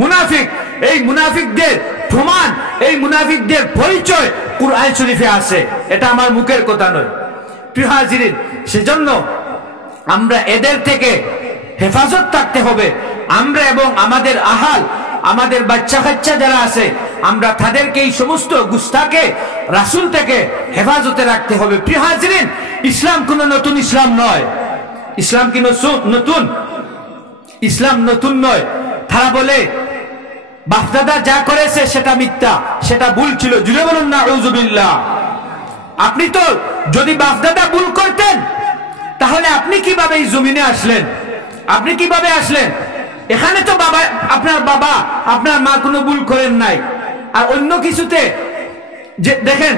মুনাফিক। এই মুনাফিকদের প্রমাণ, এই মুনাফিকদের পরিচয় কুরআন শরীফে আছে। এটা আমার মুখের কথা নয়। প্রিয় হাজিরিন, সেজন্য আমরা এদের থেকে হেফাজত থাকতে হবে। আমরা এবং আমাদের আহাল, আমাদের বাচ্চা কাচ্চা যারা আছে, আমরা তাদেরকে এই সমস্ত গুস্তাকে রাসূল থেকে হেফাজতে রাখতে হবে। প্রিয় হাজিরিন, ইসলাম কোনো নতুন ইসলাম নয়। ইসলাম কি নতুন? ইসলাম নতুন নয়। তারা বলে বাপদাদা যা করেছে সেটা মিথ্যা, সেটা ভুল ছিল। জুড়ে বলুন নাউযুবিল্লাহ। আপনি তো যদি বাপদাদা ভুল করতেন, তাহলে আপনি কিভাবে এই জমিনে আসলেন? আপনি কিভাবে আসলেন? এখানে তো বাবা, আপনার বাবা, আপনার মা কোনো ভুল করেন নাই। আর অন্য কিছুতে যে দেখেন,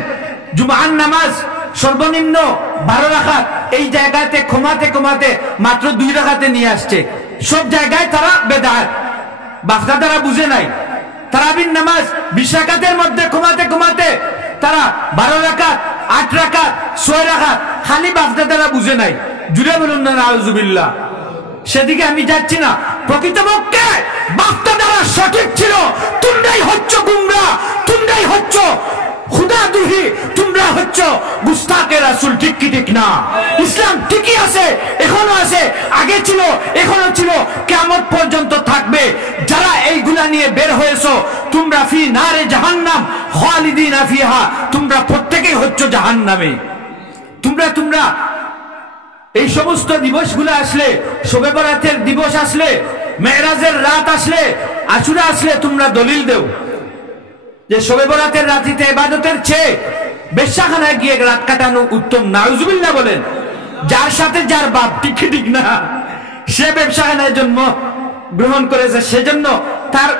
জুমার নামাজ সর্বনিম্ন 12 রাকাত, এই জায়গাতে কমাতে কমাতে মাত্র 2 রাকাতে নিয়ে আসছে। সব জায়গায় তারা বেদাত। বাপদাদারা বুঝে নাই। তারাবির নামাজ 20 রাকাতের মধ্যে কমাতে কমাতে তারা 12 রাকাত, 8 রাকাত, 6 রাকাত। খালি বাপদাদারা বুঝে নাই। জুড়ে বলুন না নাউযুবিল্লাহ। সেদিকে আমি যাচ্ছি না। প্রকৃতপক্ষে বাপদাদারা সঠিক ছিল। তোমরাই হচ্ছ গুমরা, তোমরাই হচ্ছ খুদাদ্রোহী, তোমরা হচ্ছ গুস্তাকে রাসূল। ঠিক কি ঠিক না? ইসলাম ঠিকই আছে, এখনো আছে, আগে ছিল, এখনো ছিল, কিয়ামত পর্যন্ত থাকবে। যারা এইগুলা নিয়ে বের হয়েছো, তোমরা ফি নারে জাহান্নাম খালিদিনা ফিহা, তোমরা প্রত্যেকেই হচ্ছ জাহান্নামে। তোমরা এই সমস্ত দিবসগুলো আসলে, শবে বরাতের দিবস আসলে, মেরাজের রাত আসলে, আশুরা আসলে, তোমরা দলিল দেও যে শবে বরাতের রাতিতে ইবাদতের চেয়ে বেশ্যাখানায় গিয়ে রাত কাটানো উত্তম। নাউযুবিল্লাহ বলেন। যার সাথে যার বাপ, ঠিক ঠিক না, সে ব্যবসাখানায় জন্ম গ্রহণ করেছে, সেজন্য তার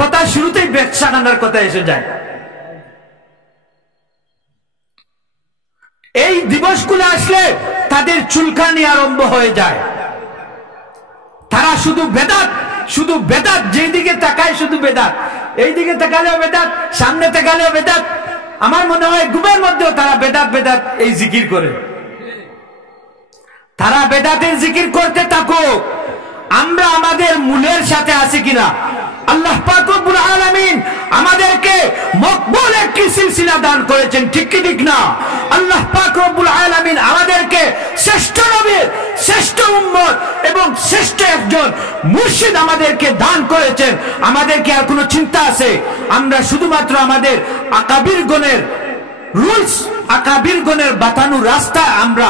কথা শুরুতেই ব্যবসাখানার কথা এসে যায়। এই দিবসগুলো আসলে তাদের চুলকানি আরম্ভ হয়ে যায়। তারা শুধু বেদাত, শুধু বেদাত, যেদিকে তাকায় শুধু বেদাত। এই দিকে তাকালেও বেদাত, সামনে তাকালেও বেদাত, আমার মনে হয় ঘুমের মধ্যেও তারা বেদাত বেদাত এই জিকির করে। তারা বেদাতের জিকির করতে থাকুক, আমরা আমাদের মূলের সাথে আছি কিনা। আল্লাহ পাক রব্বুল আলামিন আমাদেরকে মকবুল একটি সিলসিলা দান করেছেন, ঠিক কি ঠিক না? আল্লাহ পাক রব্বুল আলামিন আমাদেরকে শ্রেষ্ঠ নবীর শ্রেষ্ঠ উম্মত এবং শ্রেষ্ঠ একজন মুর্শিদ আমাদেরকে দান করেছেন। আমাদের কি আর কোনো চিন্তা আছে? আমরা শুধুমাত্র আমাদের আকাবিরগণের রুলস, আকাবিরগণের বাতানো রাস্তা আমরা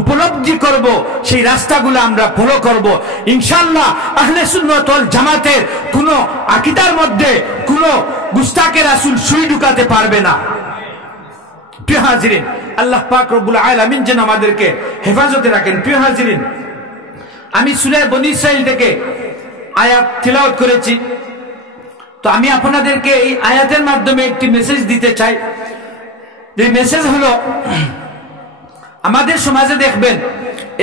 উপলব্ধি করব, সেই রাস্তাগুলো আমরা ফলো করব। ইনশাআল্লাহ আহলে সুন্নাত ওয়াল জামাতের কোন আকীদার মধ্যে কোন গুস্তাকে রাসূল সুই ঢুকাতে পারবে না। প্রিয় হাজিরিন, আল্লাহ পাক রব্বুল আলামিন যেন আমাদেরকে হেফাজতে রাখেন। প্রিয় হাজিরিন, আমি সূরা বনী ইসরাইল থেকে আয়াত তিলাওয়াত করেছি, তো আমি আপনাদেরকে এই আয়াতের মাধ্যমে একটি মেসেজ দিতে চাই। যে মেসেজ হলো, আমাদের সমাজে দেখবেন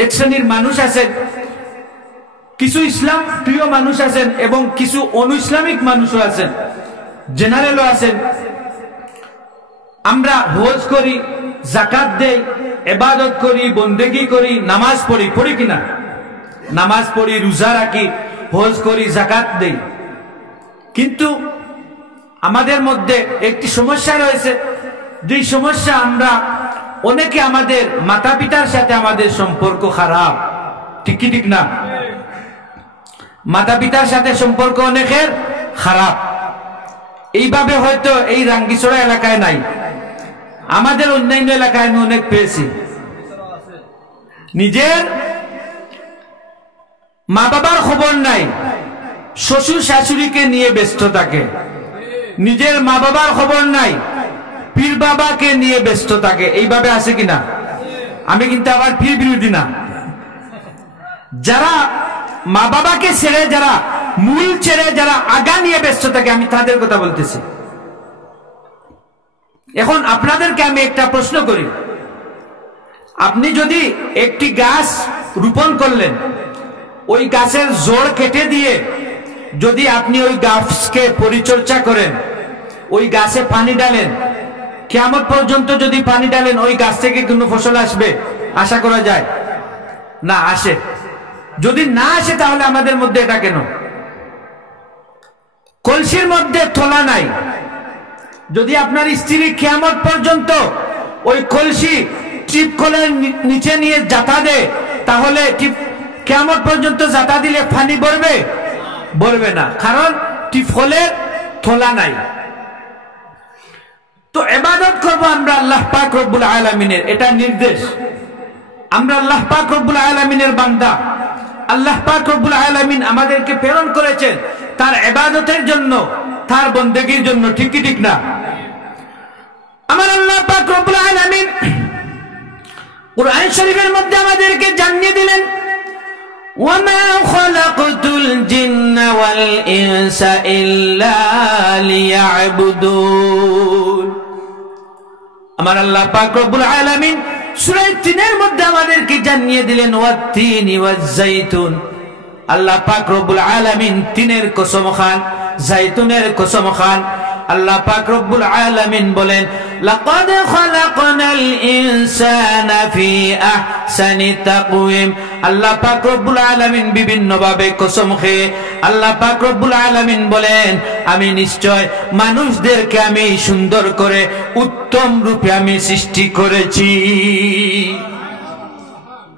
এক শ্রেণীর মানুষ আছেন, কিছু ইসলাম প্রিয় মানুষ আছেন এবং কিছু অনু ইসলামিক মানুষও আছেন, জেনারেলও আছেন। আমরা হজ করি, যাকাত দেই, ইবাদত করি, বন্দেগি করি, নামাজ পড়ি, পড়ি কিনা? নামাজ পড়ি, রোজা রাখি, হজ করি, যাকাত দেই। কিন্তু আমাদের মধ্যে একটি সমস্যা রয়েছে, যে সমস্যা আমরা অনেকে আমাদের মাতা পিতার সাথে আমাদের সম্পর্ক খারাপ, ঠিক কি ঠিক না? মাতা পিতার সাথে সম্পর্ক অনেকের খারাপ। এইভাবে হয়তো এই রাঙ্গিছড়া এলাকায় নাই, আমাদের অন্যান্য এলাকায় আমি অনেক পেয়েছি। নিজের মা বাবার খবর নাই, শ্বশুর শাশুড়িকে নিয়ে ব্যস্ত থাকে। নিজের মা বাবার খবর নাই, পীর বাবাকে নিয়ে ব্যস্ত থাকে। এইভাবে আছে কিনা? আমি কিন্তু আবার পীর বিরোধী না। যারা মা বাবাকে ছেড়ে, যারা মূল ছেড়ে, যারা আগা নিয়ে ব্যস্ত থাকে, আমি তাদের কথা বলতেছি। এখন আপনাদেরকে আমি একটা প্রশ্ন করি, আপনি যদি একটি গাছ রোপণ করলেন, ওই গাছের জোড় কেটে দিয়ে যদি আপনি ওই গাছকে পরিচর্যা করেন, ওই গাছে পানি ডালেন, কিয়ামত পর্যন্ত যদি পানি ডালেন, ওই গাছ থেকে কোনো ফসল আসবে আশা করা যায় না? আসে। যদি না আসে তাহলে আমাদের মধ্যে এটা কেন? কলসির মধ্যে থলা নাই, যদি আপনার স্ত্রী কিয়ামত পর্যন্ত ওই কলসি টিপ কলের নিচে নিয়ে জাতা দেয়, তাহলে কিয়ামত পর্যন্ত জাতা দিলে পানি ভরবে? ভরবে না, কারণ টিপ কলের থলা নাই। তো ইবাদত করব আমরা আল্লাহ পাক রব্বুল আলামিনের, এটা নির্দেশ। আমরা আল্লাহ পাক রব্বুল আলামিনের বান্দা। আল্লাহ পাক রব্বুল আলামিন আমাদেরকে প্রেরণ করেছেন তার ইবাদতের জন্য, তার বন্দেগীর জন্য, ঠিক কি ঠিক না? আমার আল্লাহ পাক রব্বুল আলামিন কুরআন শরীফের মধ্যে আমাদেরকে জানিয়ে দিলেন, ওয়ামা খালাকতুল জিন্না ওয়াল ইনসা ইল্লা লিয়াবুদুন। আমার আল্লাহ পাক রব্বুল আলামিন সূরা ৩ এর মধ্যে আমাদেরকে জানিয়ে দিলেন, ওয়াত-তিনি ওয়াজ-যাইতুন। আল্লাহ পাক রব্বুল আলামিন তিনের কসম খান, যাইতুনের কসম খান। আল্লাহ পাক রব্বুল আলামিন বলেন, লাকাদ খালাকনাল ইনসানা ফি আহসানি তাকওয়িম। আল্লাহ পাক রব্বুল আলামিন বিভিন্ন ভাবে কসম খেয়ে আল্লাহ পাক রব্বুল আলামিন বলেন, আমি নিশ্চয় মানুষদেরকে আমি সুন্দর করে উত্তম রূপে আমি সৃষ্টি করেছি।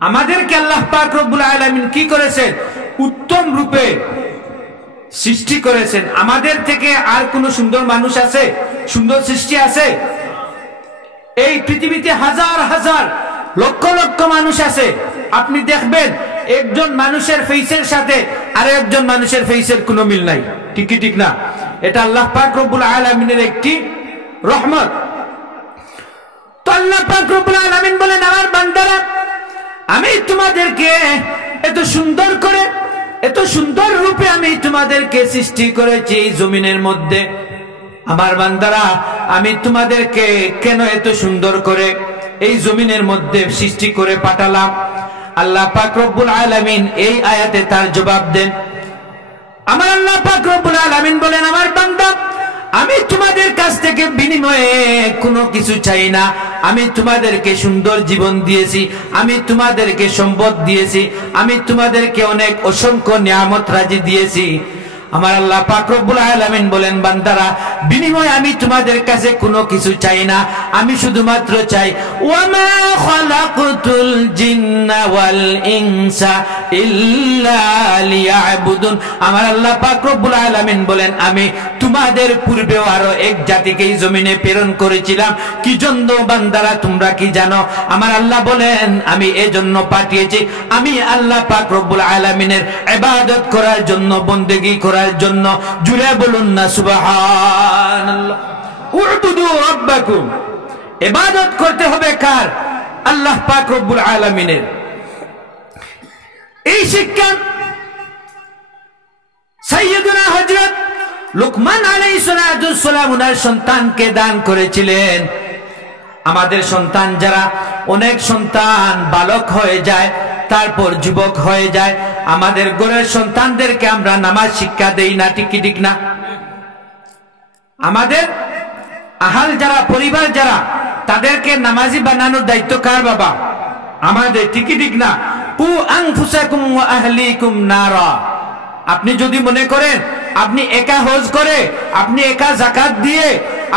আমাদেরকে আল্লাহ পাক রব্বুল আলামিন কি করেছেন? উত্তম রূপে সৃষ্টি করেছেন। আমাদের থেকে আর কোন সুন্দর মানুষ আছে? সুন্দর সৃষ্টি আছে? এই পৃথিবীতে হাজার হাজার লক্ষ লক্ষ মানুষ আছে, আপনি দেখবেন একজন মানুষের ফেসের সাথে আর একজন মানুষের ফেসের কোনো মিল নাই, ঠিক কি ঠিক না? এটা আল্লাহ পাক রব্বুল আলামিনের একটি রহমত। তো আল্লাহ পাক রব্বুল আলামিন বলেন, আমার বান্দারা, আমি তোমাদেরকে এত সুন্দর করে, এত সুন্দর রূপে আমি তোমাদেরকে সৃষ্টি করেছি এই জমিনের মধ্যে। আমার বান্দারা, আমি তোমাদেরকে কেন এত সুন্দর করে এই জমিনের মধ্যে সৃষ্টি করে পাঠালাম? আল্লাহ পাক রব্বুল আলামিন এই আয়াতে তার জবাব দেন। আমার আল্লাহ পাক রব্বুল আলামিন বলেন, আমার বান্দা, আমি তোমাদের কাছ থেকে বিনিময়ে কোনো কিছু চাই না। আমি তোমাদেরকে সুন্দর জীবন দিয়েছি, আমি তোমাদেরকে সম্পদ দিয়েছি, আমি তোমাদেরকে অনেক অসংখ্য নিয়ামত রাজি দিয়েছি। আমার আল্লাহ পাক রব্বুল আলামিন বলেন, বান্দারা, বিনিময়ে আমি তোমাদের কাছে কোনো কিছু চাই না, আমি শুধুমাত্র চাই ওয়ামা খালাকতুল জিন্না ওয়াল ইনসা ইল্লা লিয়াবুদুন। আমার আল্লাহ পাক রব্বুল আলামিন বলেন, আমি তোমাদের পূর্বেও আরো এক জাতিকে জমিনে প্রেরণ করেছিলাম। কি জন্য বান্দারা তোমরা কি জানো? আমার আল্লাহ বলেন, আমি এজন্য পাঠিয়েছি, আমি আল্লাহ পাক রব্বুল আলামিনের ইবাদত করার জন্য, বন্দেগী করার জন্য। জুড়ে বলুন না সুবহানাল্লাহ। উবুদু রাব্বাকুম, ইবাদত করতে হবে কার? আল্লাহ পাক রব্বুল আলামিনের। এই শিক্ষা সাইয়্যিদুনা হযরত লুকমান আলাইহিস সালাম ওনার সন্তানকে দান করেছিলেন। আমাদের সন্তান যারা, অনেক সন্তান বালক হয়ে যায়, তারপর যুবক হয়ে যায়। আমাদের ঘরের সন্তানদেরকে আমরা নামাজ শিক্ষা দেই না, ঠিক না? আমাদের আহাল যারা, পরিবার যারা, তাদেরকে নামাজি বানানোর দায়িত্ব কার বাবা? আমাদের, ঠিক না? কু আনফুসাকুম ওয়া আহলিকুম নারা। আপনি যদি মনে করেন আপনি একা হজ করে, আপনি একা যাকাত দিয়ে,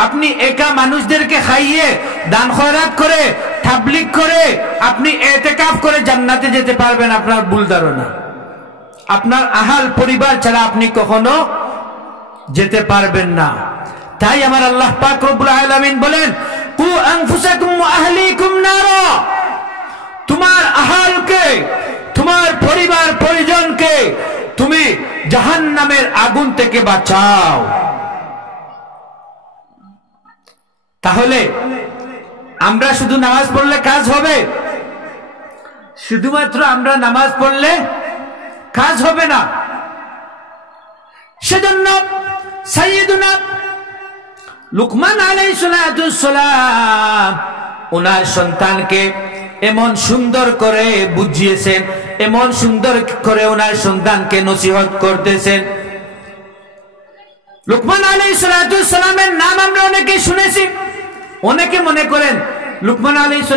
আপনি একা মানুষদেরকে খাইয়ে, দান খয়রাত করে, তাবলীগ করে, আপনি ইতিকাফ করে জান্নাতে যেতে পারবেন, আপনার ভুল ধারণা। আপনার আহাল পরিবার ছাড়া আপনি কখনো যেতে পারবেন না। তাই আমার আল্লাহ পাক রব্বুল আলামিন বলেন, কু আনফুসাকুম ওয়া আহলিকুম নারা। তোমার আহালকে, তোমার পরিবার পরিজনকে তুমি জাহান্নামের আগুন থেকে বাঁচাও। তাহলে আমরা শুধু নামাজ পড়লে কাজ হবে? শুধুমাত্র আমরা নামাজ পড়লে কাজ হবে না। সেজন্য সাইয়্যিদুনা লুকমান আলাইহিস সালাম ওনার সন্তানকে এমন সুন্দর করে বুঝিয়েছেন, এমন সুন্দর করে ওনার সন্তানকে নসিহত করতেছেন। লুকমান আলাইহিস সালামের নাম আমরা অনেকে শুনেছি। অনেকে মনে করেন লুকমান আলাইহিস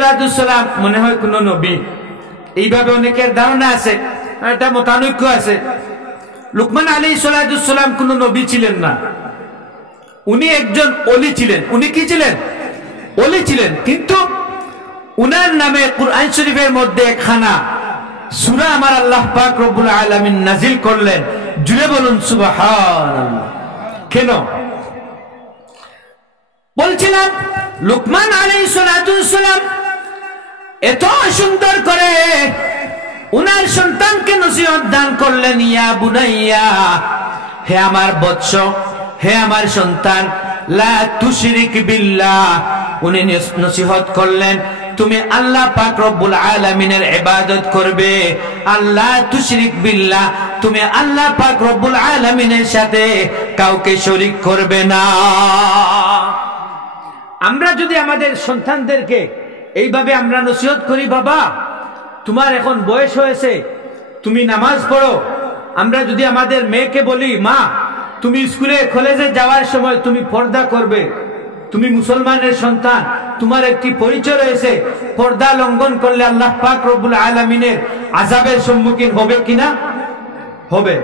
সালাম মনে হয় কোন নবী, এইভাবে অনেকের ধারণা আছে, এটা মতানৈক্য আছে। লুকমান আলাইহিস সালাম কোন নবী ছিলেন না, উনি একজন ওলি ছিলেন। উনি কি ছিলেন? ওলি ছিলেন। কিন্তু উনার নামে কুরআন শরীফের মধ্যে একখানা সূরা আমার আল্লাহ পাক রব্বুল আলামিন নাজিল করলেন। জুড়ে বলুন সুবহানাল্লাহ। কেন বলছিলাম? লুকমান আলাইহিস সালাম এত সুন্দর করে উনার সন্তানকে নসিহত দান করলেন, ইয়া বুনাইয়া, হে আমার বৎস, হে আমার সন্তান, লা তুশরিক বিল্লাহ। উনি নসিহত করলেন, তুমি আল্লাহ পাক রব্বুল আলামিনের ইবাদত করবে। আল্লাহ তুশরিক বিল্লাহ, তুমি আল্লাহ পাক রব্বুল আলামিনের সাথে কাউকে শরীক করবে না। আমরা যদি আমাদের সন্তানদেরকে এইভাবে আমরা নসিহত করি, বাবা তোমার এখন বয়স হয়েছে, তুমি নামাজ পড়ো। আমরা যদি আমাদের মেয়েকে বলি, মা তুমি স্কুলে কলেজে যাওয়ার সময় তুমি পর্দা করবে, তুমি মুসলমানের সন্তান, তোমার একটি পরিচয় রয়েছে, পর্দা লঙ্ঘন করলে আল্লাহ পাক রব্বুল আলামিনের আযাবের সম্মুখীন হবে কিনা? হবে।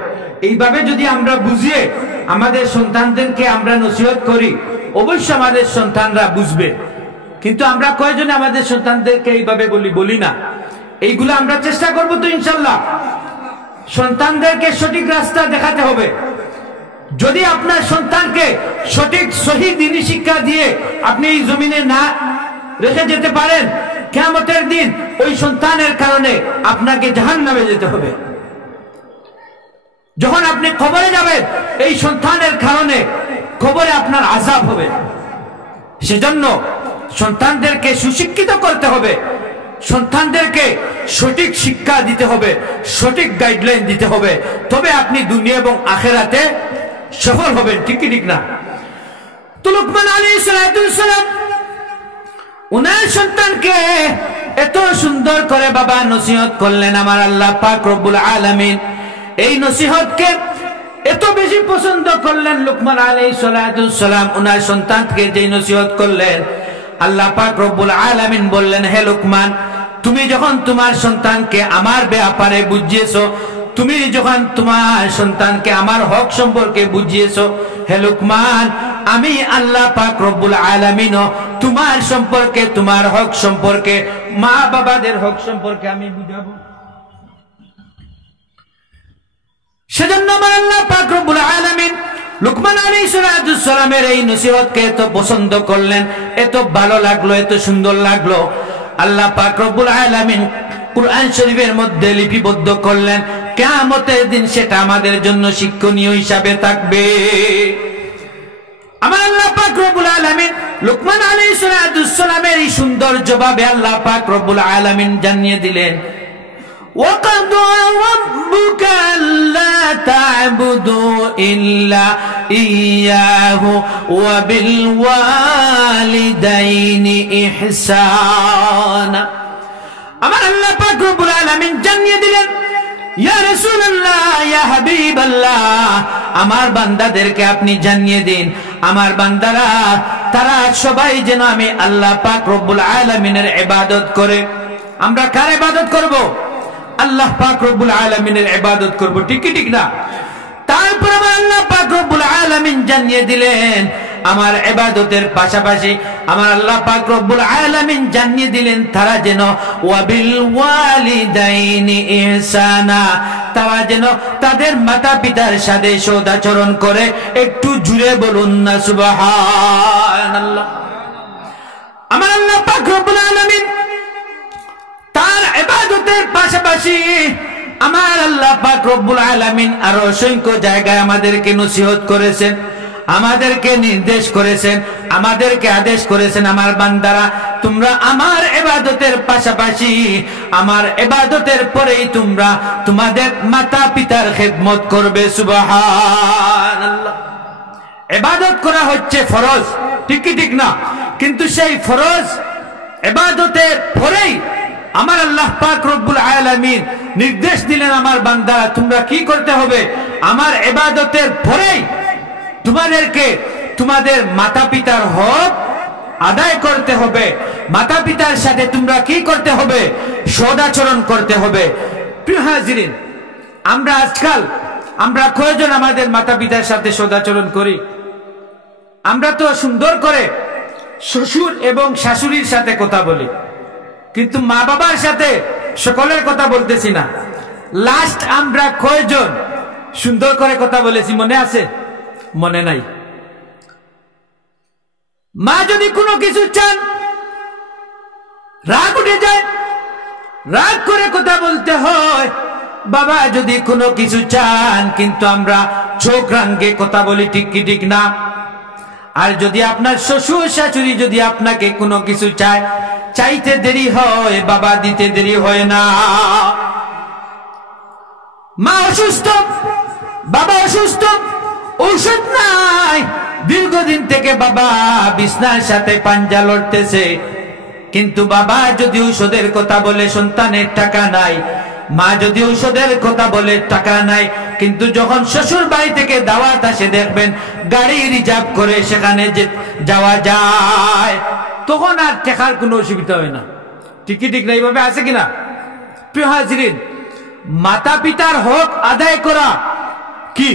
এইভাবে যদি আমরা বুঝিয়ে আমাদের সন্তানদেরকে আমরা নসিহত করি, অবশ্যই আমাদের সন্তানরা বুঝবে। কিন্তু আমরা কয়জনে আমাদের সন্তানদেরকে এইভাবে বলি না। এইগুলো আমরা চেষ্টা করব তো ইনশাআল্লাহ। সন্তানদেরকে সঠিক রাস্তা দেখাতে হবে। যদি আপনার সন্তানকে সঠিক সহি দ্বীনি শিক্ষা দিয়ে আপনি এই জমিনে না রেখে যেতে পারেন, কিয়ামতের দিন ওই সন্তানের কারণে আপনাকে জাহান্নামে যেতে হবে। যখন আপনি কবরে যাবেন, এই সন্তানের কারণে কবরে আপনার আযাব হবে। সেজন্য সন্তানদেরকে সুশিক্ষিত করতে হবে, সন্তানদেরকে সঠিক শিক্ষা দিতে হবে, সঠিক গাইডলাইন দিতে হবে, তবে আপনি দুনিয়া এবং আখিরাতে সফল হবেন, ঠিক না? তো লুকমান আলাইহিস সালাম উনার সন্তানকে এত সুন্দর করে বাবা নসিহত করলেন আমার আল্লাহ পাক রব্বুল আলামিন। এই নসিহতকে এত বেশি পছন্দ করলেন লুকমান আলাইহিস সালাম ওনার সন্তানকে যে নসিহত করলেন, আল্লাহ পাক রব্বুল আলামিন বললেন, হে লুকমান, তুমি যখন তোমার সন্তানকে আমার ব্যাপারে বুঝিয়েছো, তুমি যখন তোমার সন্তানকে আমার হক সম্পর্কে বুঝিয়েছো, হে লুকমান, আমি আল্লাহ পাক রব্বুল আলামিন তোমার সম্পর্কে, তোমার হক সম্পর্কে, মা বাবাদের হক সম্পর্কে আমি বুঝাবো। সেজন্য আমার আল্লাহ পাক রব্বুল আলামিন লুকমান আলাইহিস সালামের এই নসিহতকে এত পছন্দ করলেন, এত ভালো লাগলো, এত সুন্দর লাগলো, আল্লাহ পাক রব্বুল আলামিন কুরআন শরীফের মধ্যে লিপিবদ্ধ করলেন। কিয়ামতের দিন সেটা আমাদের জন্য শিক্ষণীয় হিসাবে থাকবে। আমার আল্লাহ পাক রব্বুল আলামিন লুকমান আলাইহিস সালামের এই সুন্দর জবাবে আল্লাহ পাক রব্বুল আলামিন জানিয়ে দিলেন, وَقَضَى رَبُّكَ أَلَّا تَعْبُدُوا إِلَّا إِيَّاهُ وَبِالْوَالِدَيْنِ إِحْسَانًا। আমার আল্লাহ পাক রব্বুল আলামিন জানিয়ে দিলেন, ইয়া রাসূলুল্লাহ, ইয়া হাবিবাল্লাহ, আমার বান্দাদেরকে আপনি জানিয়ে দিন, আমার বান্দারা তারা সবাই যেন আমি আল্লাহ পাক রব্বুল আলামিনের ইবাদত করে। আমরা কার ইবাদত করব? আল্লাহ পাক রব্বুল আলামিনের ইবাদত করব, ঠিক কি ঠিক না? তারপর আমার আল্লাহ পাক রব্বুল আলামিন জানিয়ে দিলেন, আমার ইবাদতের পাশাপাশি আমার আল্লাহ পাক রব্বুল আলামিন জানিয়ে দিলেন তারা যেন ওয়াবিল ওয়ালিদাইনি ইহসানা, তারা যেন তাদের মাতা পিতার সাথে সদাচরণ করে। একটু জুড়ে বলুন না সুবহানাল্লাহ। আমার আল্লাহ পাক রব্বুল আলামিন তার ইবাদতের পাশাপাশি আমার আল্লাহ পাক রব্বুল আলামিন আরো অসংখ্য জায়গায় আমাদেরকে নসিহত করেছেন, আমাদেরকে নির্দেশ করেছেন, আমাদেরকে আদেশ করেছেন, আমার বান্দারা তোমরা আমার ইবাদতের পাশাপাশি আমার ইবাদতের পরেই তোমরা তোমাদের মাতা পিতার খেদমত করবে। সুবহানাল্লাহ। ইবাদত করা হচ্ছে ফরজ, ঠিক কি ঠিক না? কিন্তু সেই ফরজ ইবাদতের পরেই আমার আল্লাহ পাক রব্বুল আলামিন নির্দেশ দিলেন, আমার বান্দারা তোমরা কি করতে হবে? আমার ইবাদতের পরেই তোমাদেরকে তোমাদের মাতা পিতার হক আদায় করতে হবে, মাতা পিতার সাথে তোমরা কি করতে হবে? সদাচরণ করতে হবে। প্রিয় হাজিরিন, আমরা আজকাল কয়জন আমাদের মাতা পিতার সাথে সদাচরণ করি? আমরা তো সুন্দর করে শ্বশুর এবং শাশুড়ির সাথে কথা বলি, কিন্তু মা বাবার সাথে সকলের কথা বলতেছি না। লাস্ট আমরা কয়জন সুন্দর করে কথা বলেছি মনে আছে? মনে নাই। মা যদি কোনো কিছু চান, রাগ উঠে যায়, রাগ করে কথা বলতে হয়। বাবা যদি কোনো কিছু চান, কিন্তু আমরা চোখ রাঙে কথা বলি, ঠিক কি ঠিক না? আর যদি আপনার শ্বশুর শাশুড়ি যদি আপনাকে কোনো কিছু চায়, চাইতে দেরি হয়, বাবা দিতে দেরি হয় না। মা অসুস্থ, বাবা অসুস্থ, ঔষধ নাই, দীর্ঘদিন থেকে বাবা বিছনার সাথে পাঞ্জা লড়তেছে, কিন্তু বাবা যদি ঔষধের কথা বলে সন্তানের টাকা নাই, মা যদি ঔষধের কথা বলে টাকা নাই, কিন্তু যখন শ্বশুর বাড়ি থেকে দাওয়াত আসে দেখবেন গাড়ি রিজার্ভ করে সেখানে যাওয়া যায়, তখন আর টাকার কোনো অসুবিধা হয় না, ঠিক ঠিক না? এইভাবে আছে কিনা? প্রিয় হাজিরিন, মাতা পিতার হক আদায় করা কি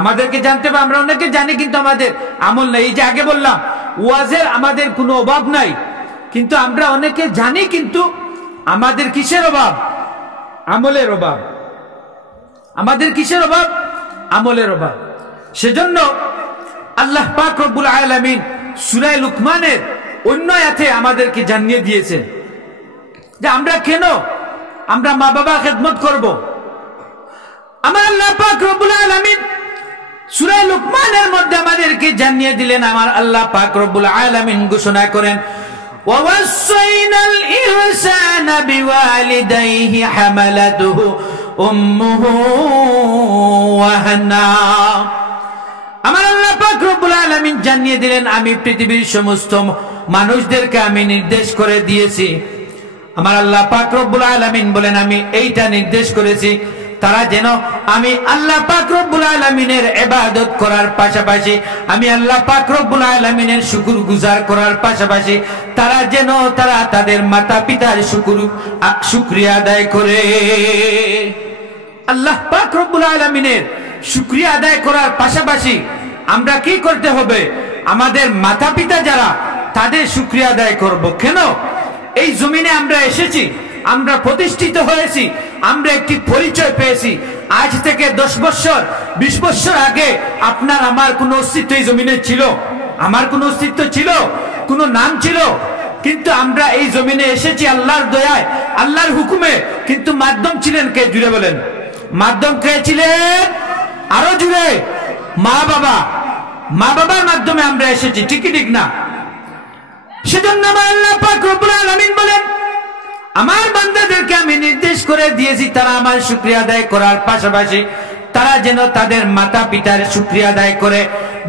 আমাদেরকে জানতে হবে। আমরা অনেকে জানি কিন্তু আমাদের আমল নাই। এই যে আগে বললাম ওয়াজের আমাদের কোনো অভাব নাই, কিন্তু আমরা অনেকে জানি, কিন্তু আমাদের কিসের অভাব? আমলের অভাব। আমাদের কিসের অভাব? আমলের অভাব। সেজন্য আল্লাহ পাক রব্বুল আলামিন সূরা লুকমানের অন্য আয়াতে আমাদেরকে জানিয়ে দিয়েছেন যে আমরা কেন আমরা মা বাবা খেদমত করব। আমার আল্লাহ পাক রব্বুল আলামিন সূরা লুকমানের মধ্যে আমাদেরকে জানিয়ে দিলেন, আমার আল্লাহ পাক রব্বুল আলামিন ঘোষণা করেন, وَوَصَّيْنَا الْإِنسَانَ بِوَالِدَيْهِ حَمَلَتْهُ أُمُّهُ وَهْنًا। আমার আল্লাহ পাক রব্বুল আলামিন জানিয়ে দিলেন, আমি পৃথিবীর সমস্ত মানুষদেরকে আমি নির্দেশ করে দিয়েছি। আমার আল্লাহ পাক রব্বুল আলামিন বলেন, আমি এইটা নির্দেশ করেছি তারা যেন আমি আল্লাহ পাক রব্বুল আলামিনের ইবাদত করার পাশাপাশি, আমি আল্লাহ পাক রব্বুল আলামিনের শুকরগুজার করার পাশাপাশি তারা যেন তাদের মাতা পিতার শুকরিয়া আদায় করে। আল্লাহ পাক রব্বুল আলামিনের শুকরিয়া আদায় করার পাশাপাশি আমরা কি করতে হবে? আমাদের মাতা পিতা যারা, তাদের শুকরিয়া আদায় করব। কেন? এই জমিনে আমরা এসেছি, আমরা প্রতিষ্ঠিত হয়েছি, আমরা একটি পরিচয় পেয়েছি। আজ থেকে 10 বছর 20 বছর আগে আপনার আমার কোনো অস্তিত্ব এই জমিনে ছিল? আমার কোনো অস্তিত্ব ছিল? কোনো নাম ছিল? কিন্তু আমরা এই জমিনে এসেছি আল্লাহর দয়ায়, আল্লাহর হুকুমে। কিন্তু মাধ্যম ছিলেন কে? জুড়ে বলেন, মাধ্যম কে ছিলেন? আরো জুড়ে, মা বাবা। মা বাবার মাধ্যমে আমরা এসেছি, ঠিক ঠিক না? সেজন্য আল্লাহ পাক রব্বুল আলামিন বলেন, আমার বান্দাদেরকে আমি নির্দেশ করে দিয়েছি তারা আমার শুকরিয়া আদায় করার পাশাপাশি তারা যেন তাদের মাতা পিতার শুকরিয়া আদায় করে।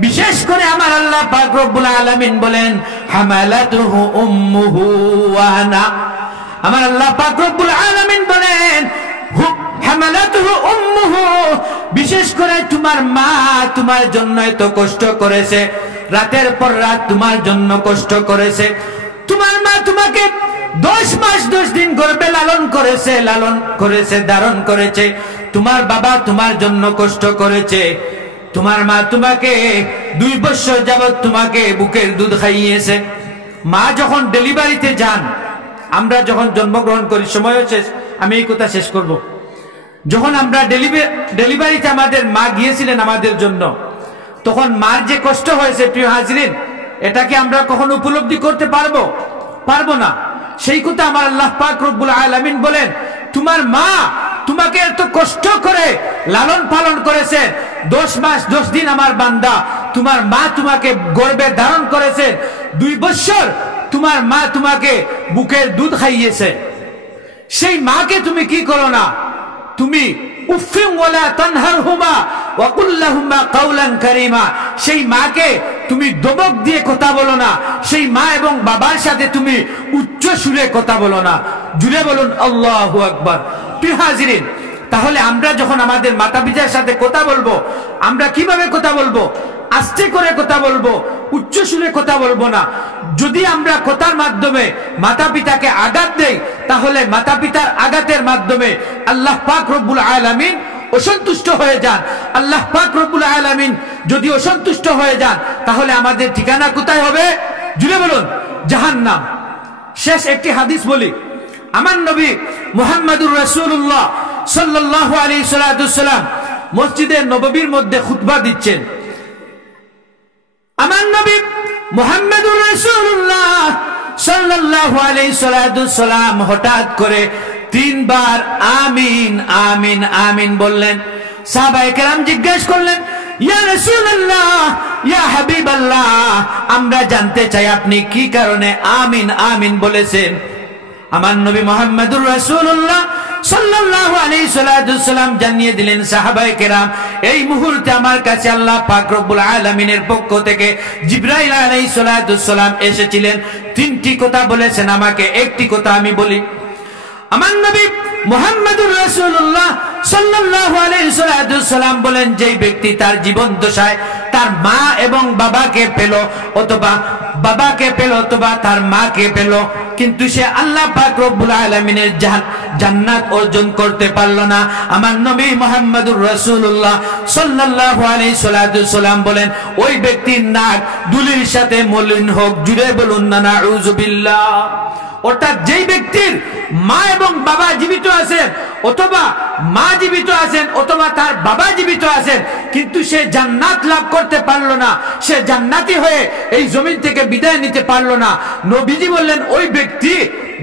বিশেষ করে আমার আল্লাহ পাক রব্বুল আলামিন বলেন, হামালাতুহু উম্মুহু ওয়ানা। আমার আল্লাহ পাক রব্বুল আলামিন বলেন, হামালাতুহু উম্মুহু, বিশেষ করে তোমার মা তোমার জন্য এত কষ্ট করেছে, রাতের পর রাত তোমার জন্য কষ্ট করেছে। তোমার মা তোমাকে 10 মাস 10 দিন গর্ভে লালন করেছে, ধারণ করেছে। তোমার বাবা তোমার জন্য কষ্ট করেছে। তোমার মা তোমাকে 2 বছর যাবত তোমাকে বুকের দুধ খাইয়েছে। মা যখন ডেলিভারিতে যান, আমরা যখন জন্মগ্রহণ করি, সময় শেষ, আমি এই কথা শেষ করব। যখন আমরা ডেলিভারিতে আমাদের মা গিয়েছিলেন আমাদের জন্য, তখন মার যে কষ্ট হয়েছে, প্রিয় হাজরিন, এটাকে আমরা কখনো উপলব্ধি করতে পারবো না। সেই কথা আমার আল্লাহ পাক রব্বুল আলামিন বলেন, তোমার মা তোমাকে এত কষ্ট করে লালন পালন করেছে। 10 মাস 10 দিন আমার বান্দা, তোমার মা তোমাকে গর্ভে ধারণ করেছে। 2 বছর তোমার মা তোমাকে বুকের দুধ খাইয়েছে। সেই মাকে তুমি কি করো না? তুমি উফিন ওয়ালা তানহারহুমা ওয়া কুল লাহুমা কাওলান কারীমা। সেই মাকে তুমি দবক দিয়ে কথা বলো না। সেই মা এবং বাবার সাথে তুমি উচ্চ সুরে কথা বলো না। জুড়ে বলুন আল্লাহু আকবার। প্রিয় হাজিরিন, তাহলে আমরা যখন আমাদের মাতা পিতার সাথে কথা বলবো, আমরা কিভাবে কথা বলবো? আস্তে করে কথা বলবো, উচ্চ সুরে কথা বলবো না। যদি আমরা কথার মাধ্যমে মাতা পিতাকে আঘাত দেই, তাহলে মাতা পিতার আঘাতের মাধ্যমে আল্লাহ পাক রব্বুল আলামিন অসন্তুষ্ট হয়ে যান। আল্লাহ পাক রব্বুল আলামিন যদি অসন্তুষ্ট হয়ে যান, তাহলে আমাদের ঠিকানা কোথায় হবে? জুড়ে বলুন, জাহান্নাম। শেষ একটি হাদিস বলি। আমার নবী মুহাম্মদুর রাসূলুল্লাহ সাল্লাল্লাহু আলাইহি সাল্লাম মসজিদে নববীর মধ্যে খুতবা দিচ্ছেন। আমার নবী মুহাম্মদুর রাসূলুল্লাহ সাল্লাল্লাহু আলাইহি সাল্লাম হঠাৎ করে 3 বার আমিন আমিন আমিন বললেন। সাহাবায়ে কেরাম জিজ্ঞেস করলেন, ইয়া রাসূলুল্লাহ, ইয়া হাবিবাল্লাহ, আমরা জানতে চাই আপনি কি কারণে আমিন আমিন বলেছেন। আমার নবী মুহাম্মদুর রাসূলুল্লাহ সাল্লাল্লাহু আলাইহি সাল্লাম জানিয়ে দিলেন, সাহাবায়ে কেরাম, এই মুহূর্তে আমার কাছে আল্লাহ পাক রব্বুল আলামিনের পক্ষ থেকে জিবরাইল আলাইহিস সালাম এসেছিলেন। 3টি কথা বলেছেন আমাকে, একটি কথা আমি বলি। আমার নবী মুহাম্মদুর রাসূলুল্লাহ সাল্লাল্লাহু আলাইহি সাল্লাম বলেন, যেই ব্যক্তি তার জীবন দশায় তার মা এবং বাবাকে পেল, অথবা বাবাকে পেল অথবা তার মাকে পেল, কিন্তু সে আল্লাহ পাক রব্বুল আলামিনের জান্নাত অর্জন করতে পারল না। আমার নবী মুহাম্মদুর রাসূলুল্লাহ সাল্লাল্লাহু আলাইহি সাল্লাম বলেন, ওই ব্যক্তির নাক দুলির সাথে মলিন হোক। জুড়ে বলুন না নাউযুবিল্লাহ। অর্থাৎ যেই ব্যক্তির মা এবং বাবা জীবিত আছেন, অথবা মা জীবিত আছেন, অথবা তার বাবা জীবিত আছেন, কিন্তু সে জান্নাত লাভ করতে পারলো না, সে জান্নাতি হয়ে এই জমিন থেকে বিদায় নিতে পারলো না, নবীজি বললেন ওই ব্যক্তি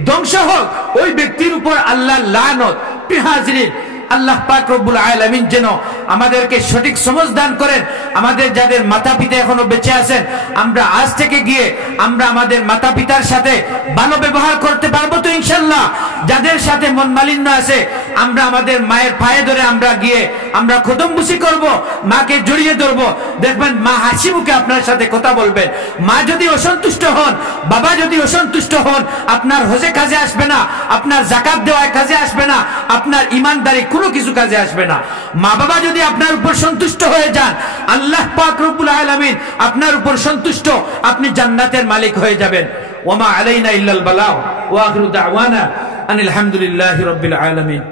ধ্বংস হোক, ওই ব্যক্তির উপর আল্লাহর লানত। প্রিয় হাজিরিন, আল্লাহ পাক রব্বুল আলামিন যেন আমাদেরকে সঠিক সমঝ দান করেন। আমাদের যাদের মাতা পিতা এখনো বেঁচে আছেন, আমরা আজ থেকে গিয়ে আমরা আমাদের মাতা পিতার সাথে ভালো ব্যবহার করতে পারবো তো ইনশাল্লাহ। যাদের সাথে মন মালিন্য আছে, আমরা আমাদের মায়ের পায়ে ধরে আমরা গিয়ে আমরা কদমবুসি করব, মাকে জড়িয়ে ধরবো। দেখবেন মা হাসি মুখে আপনার সাথে কথা বলবেন। মা যদি অসন্তুষ্ট হন, বাবা যদি অসন্তুষ্ট হন, আপনার হজে কাজে আসবে না, আপনার যাকাত দেওয়ায় কাজে আসবে না, আপনার ইমানদারি কোনো কিছু কাজে আসবে না। মা বাবা যদি আপনার উপর সন্তুষ্ট হয়ে যান, আল্লাহ পাক রব্বুল আলামিন আপনার উপর সন্তুষ্ট, আপনি জান্নাতের মালিক হয়ে যাবেন। ওয়া মা আলাইনা ইল্লাল বালাগ ওয়া আখিরু দাওয়ানা আনিল হামদুলিল্লাহি রাব্বিল আলামিন।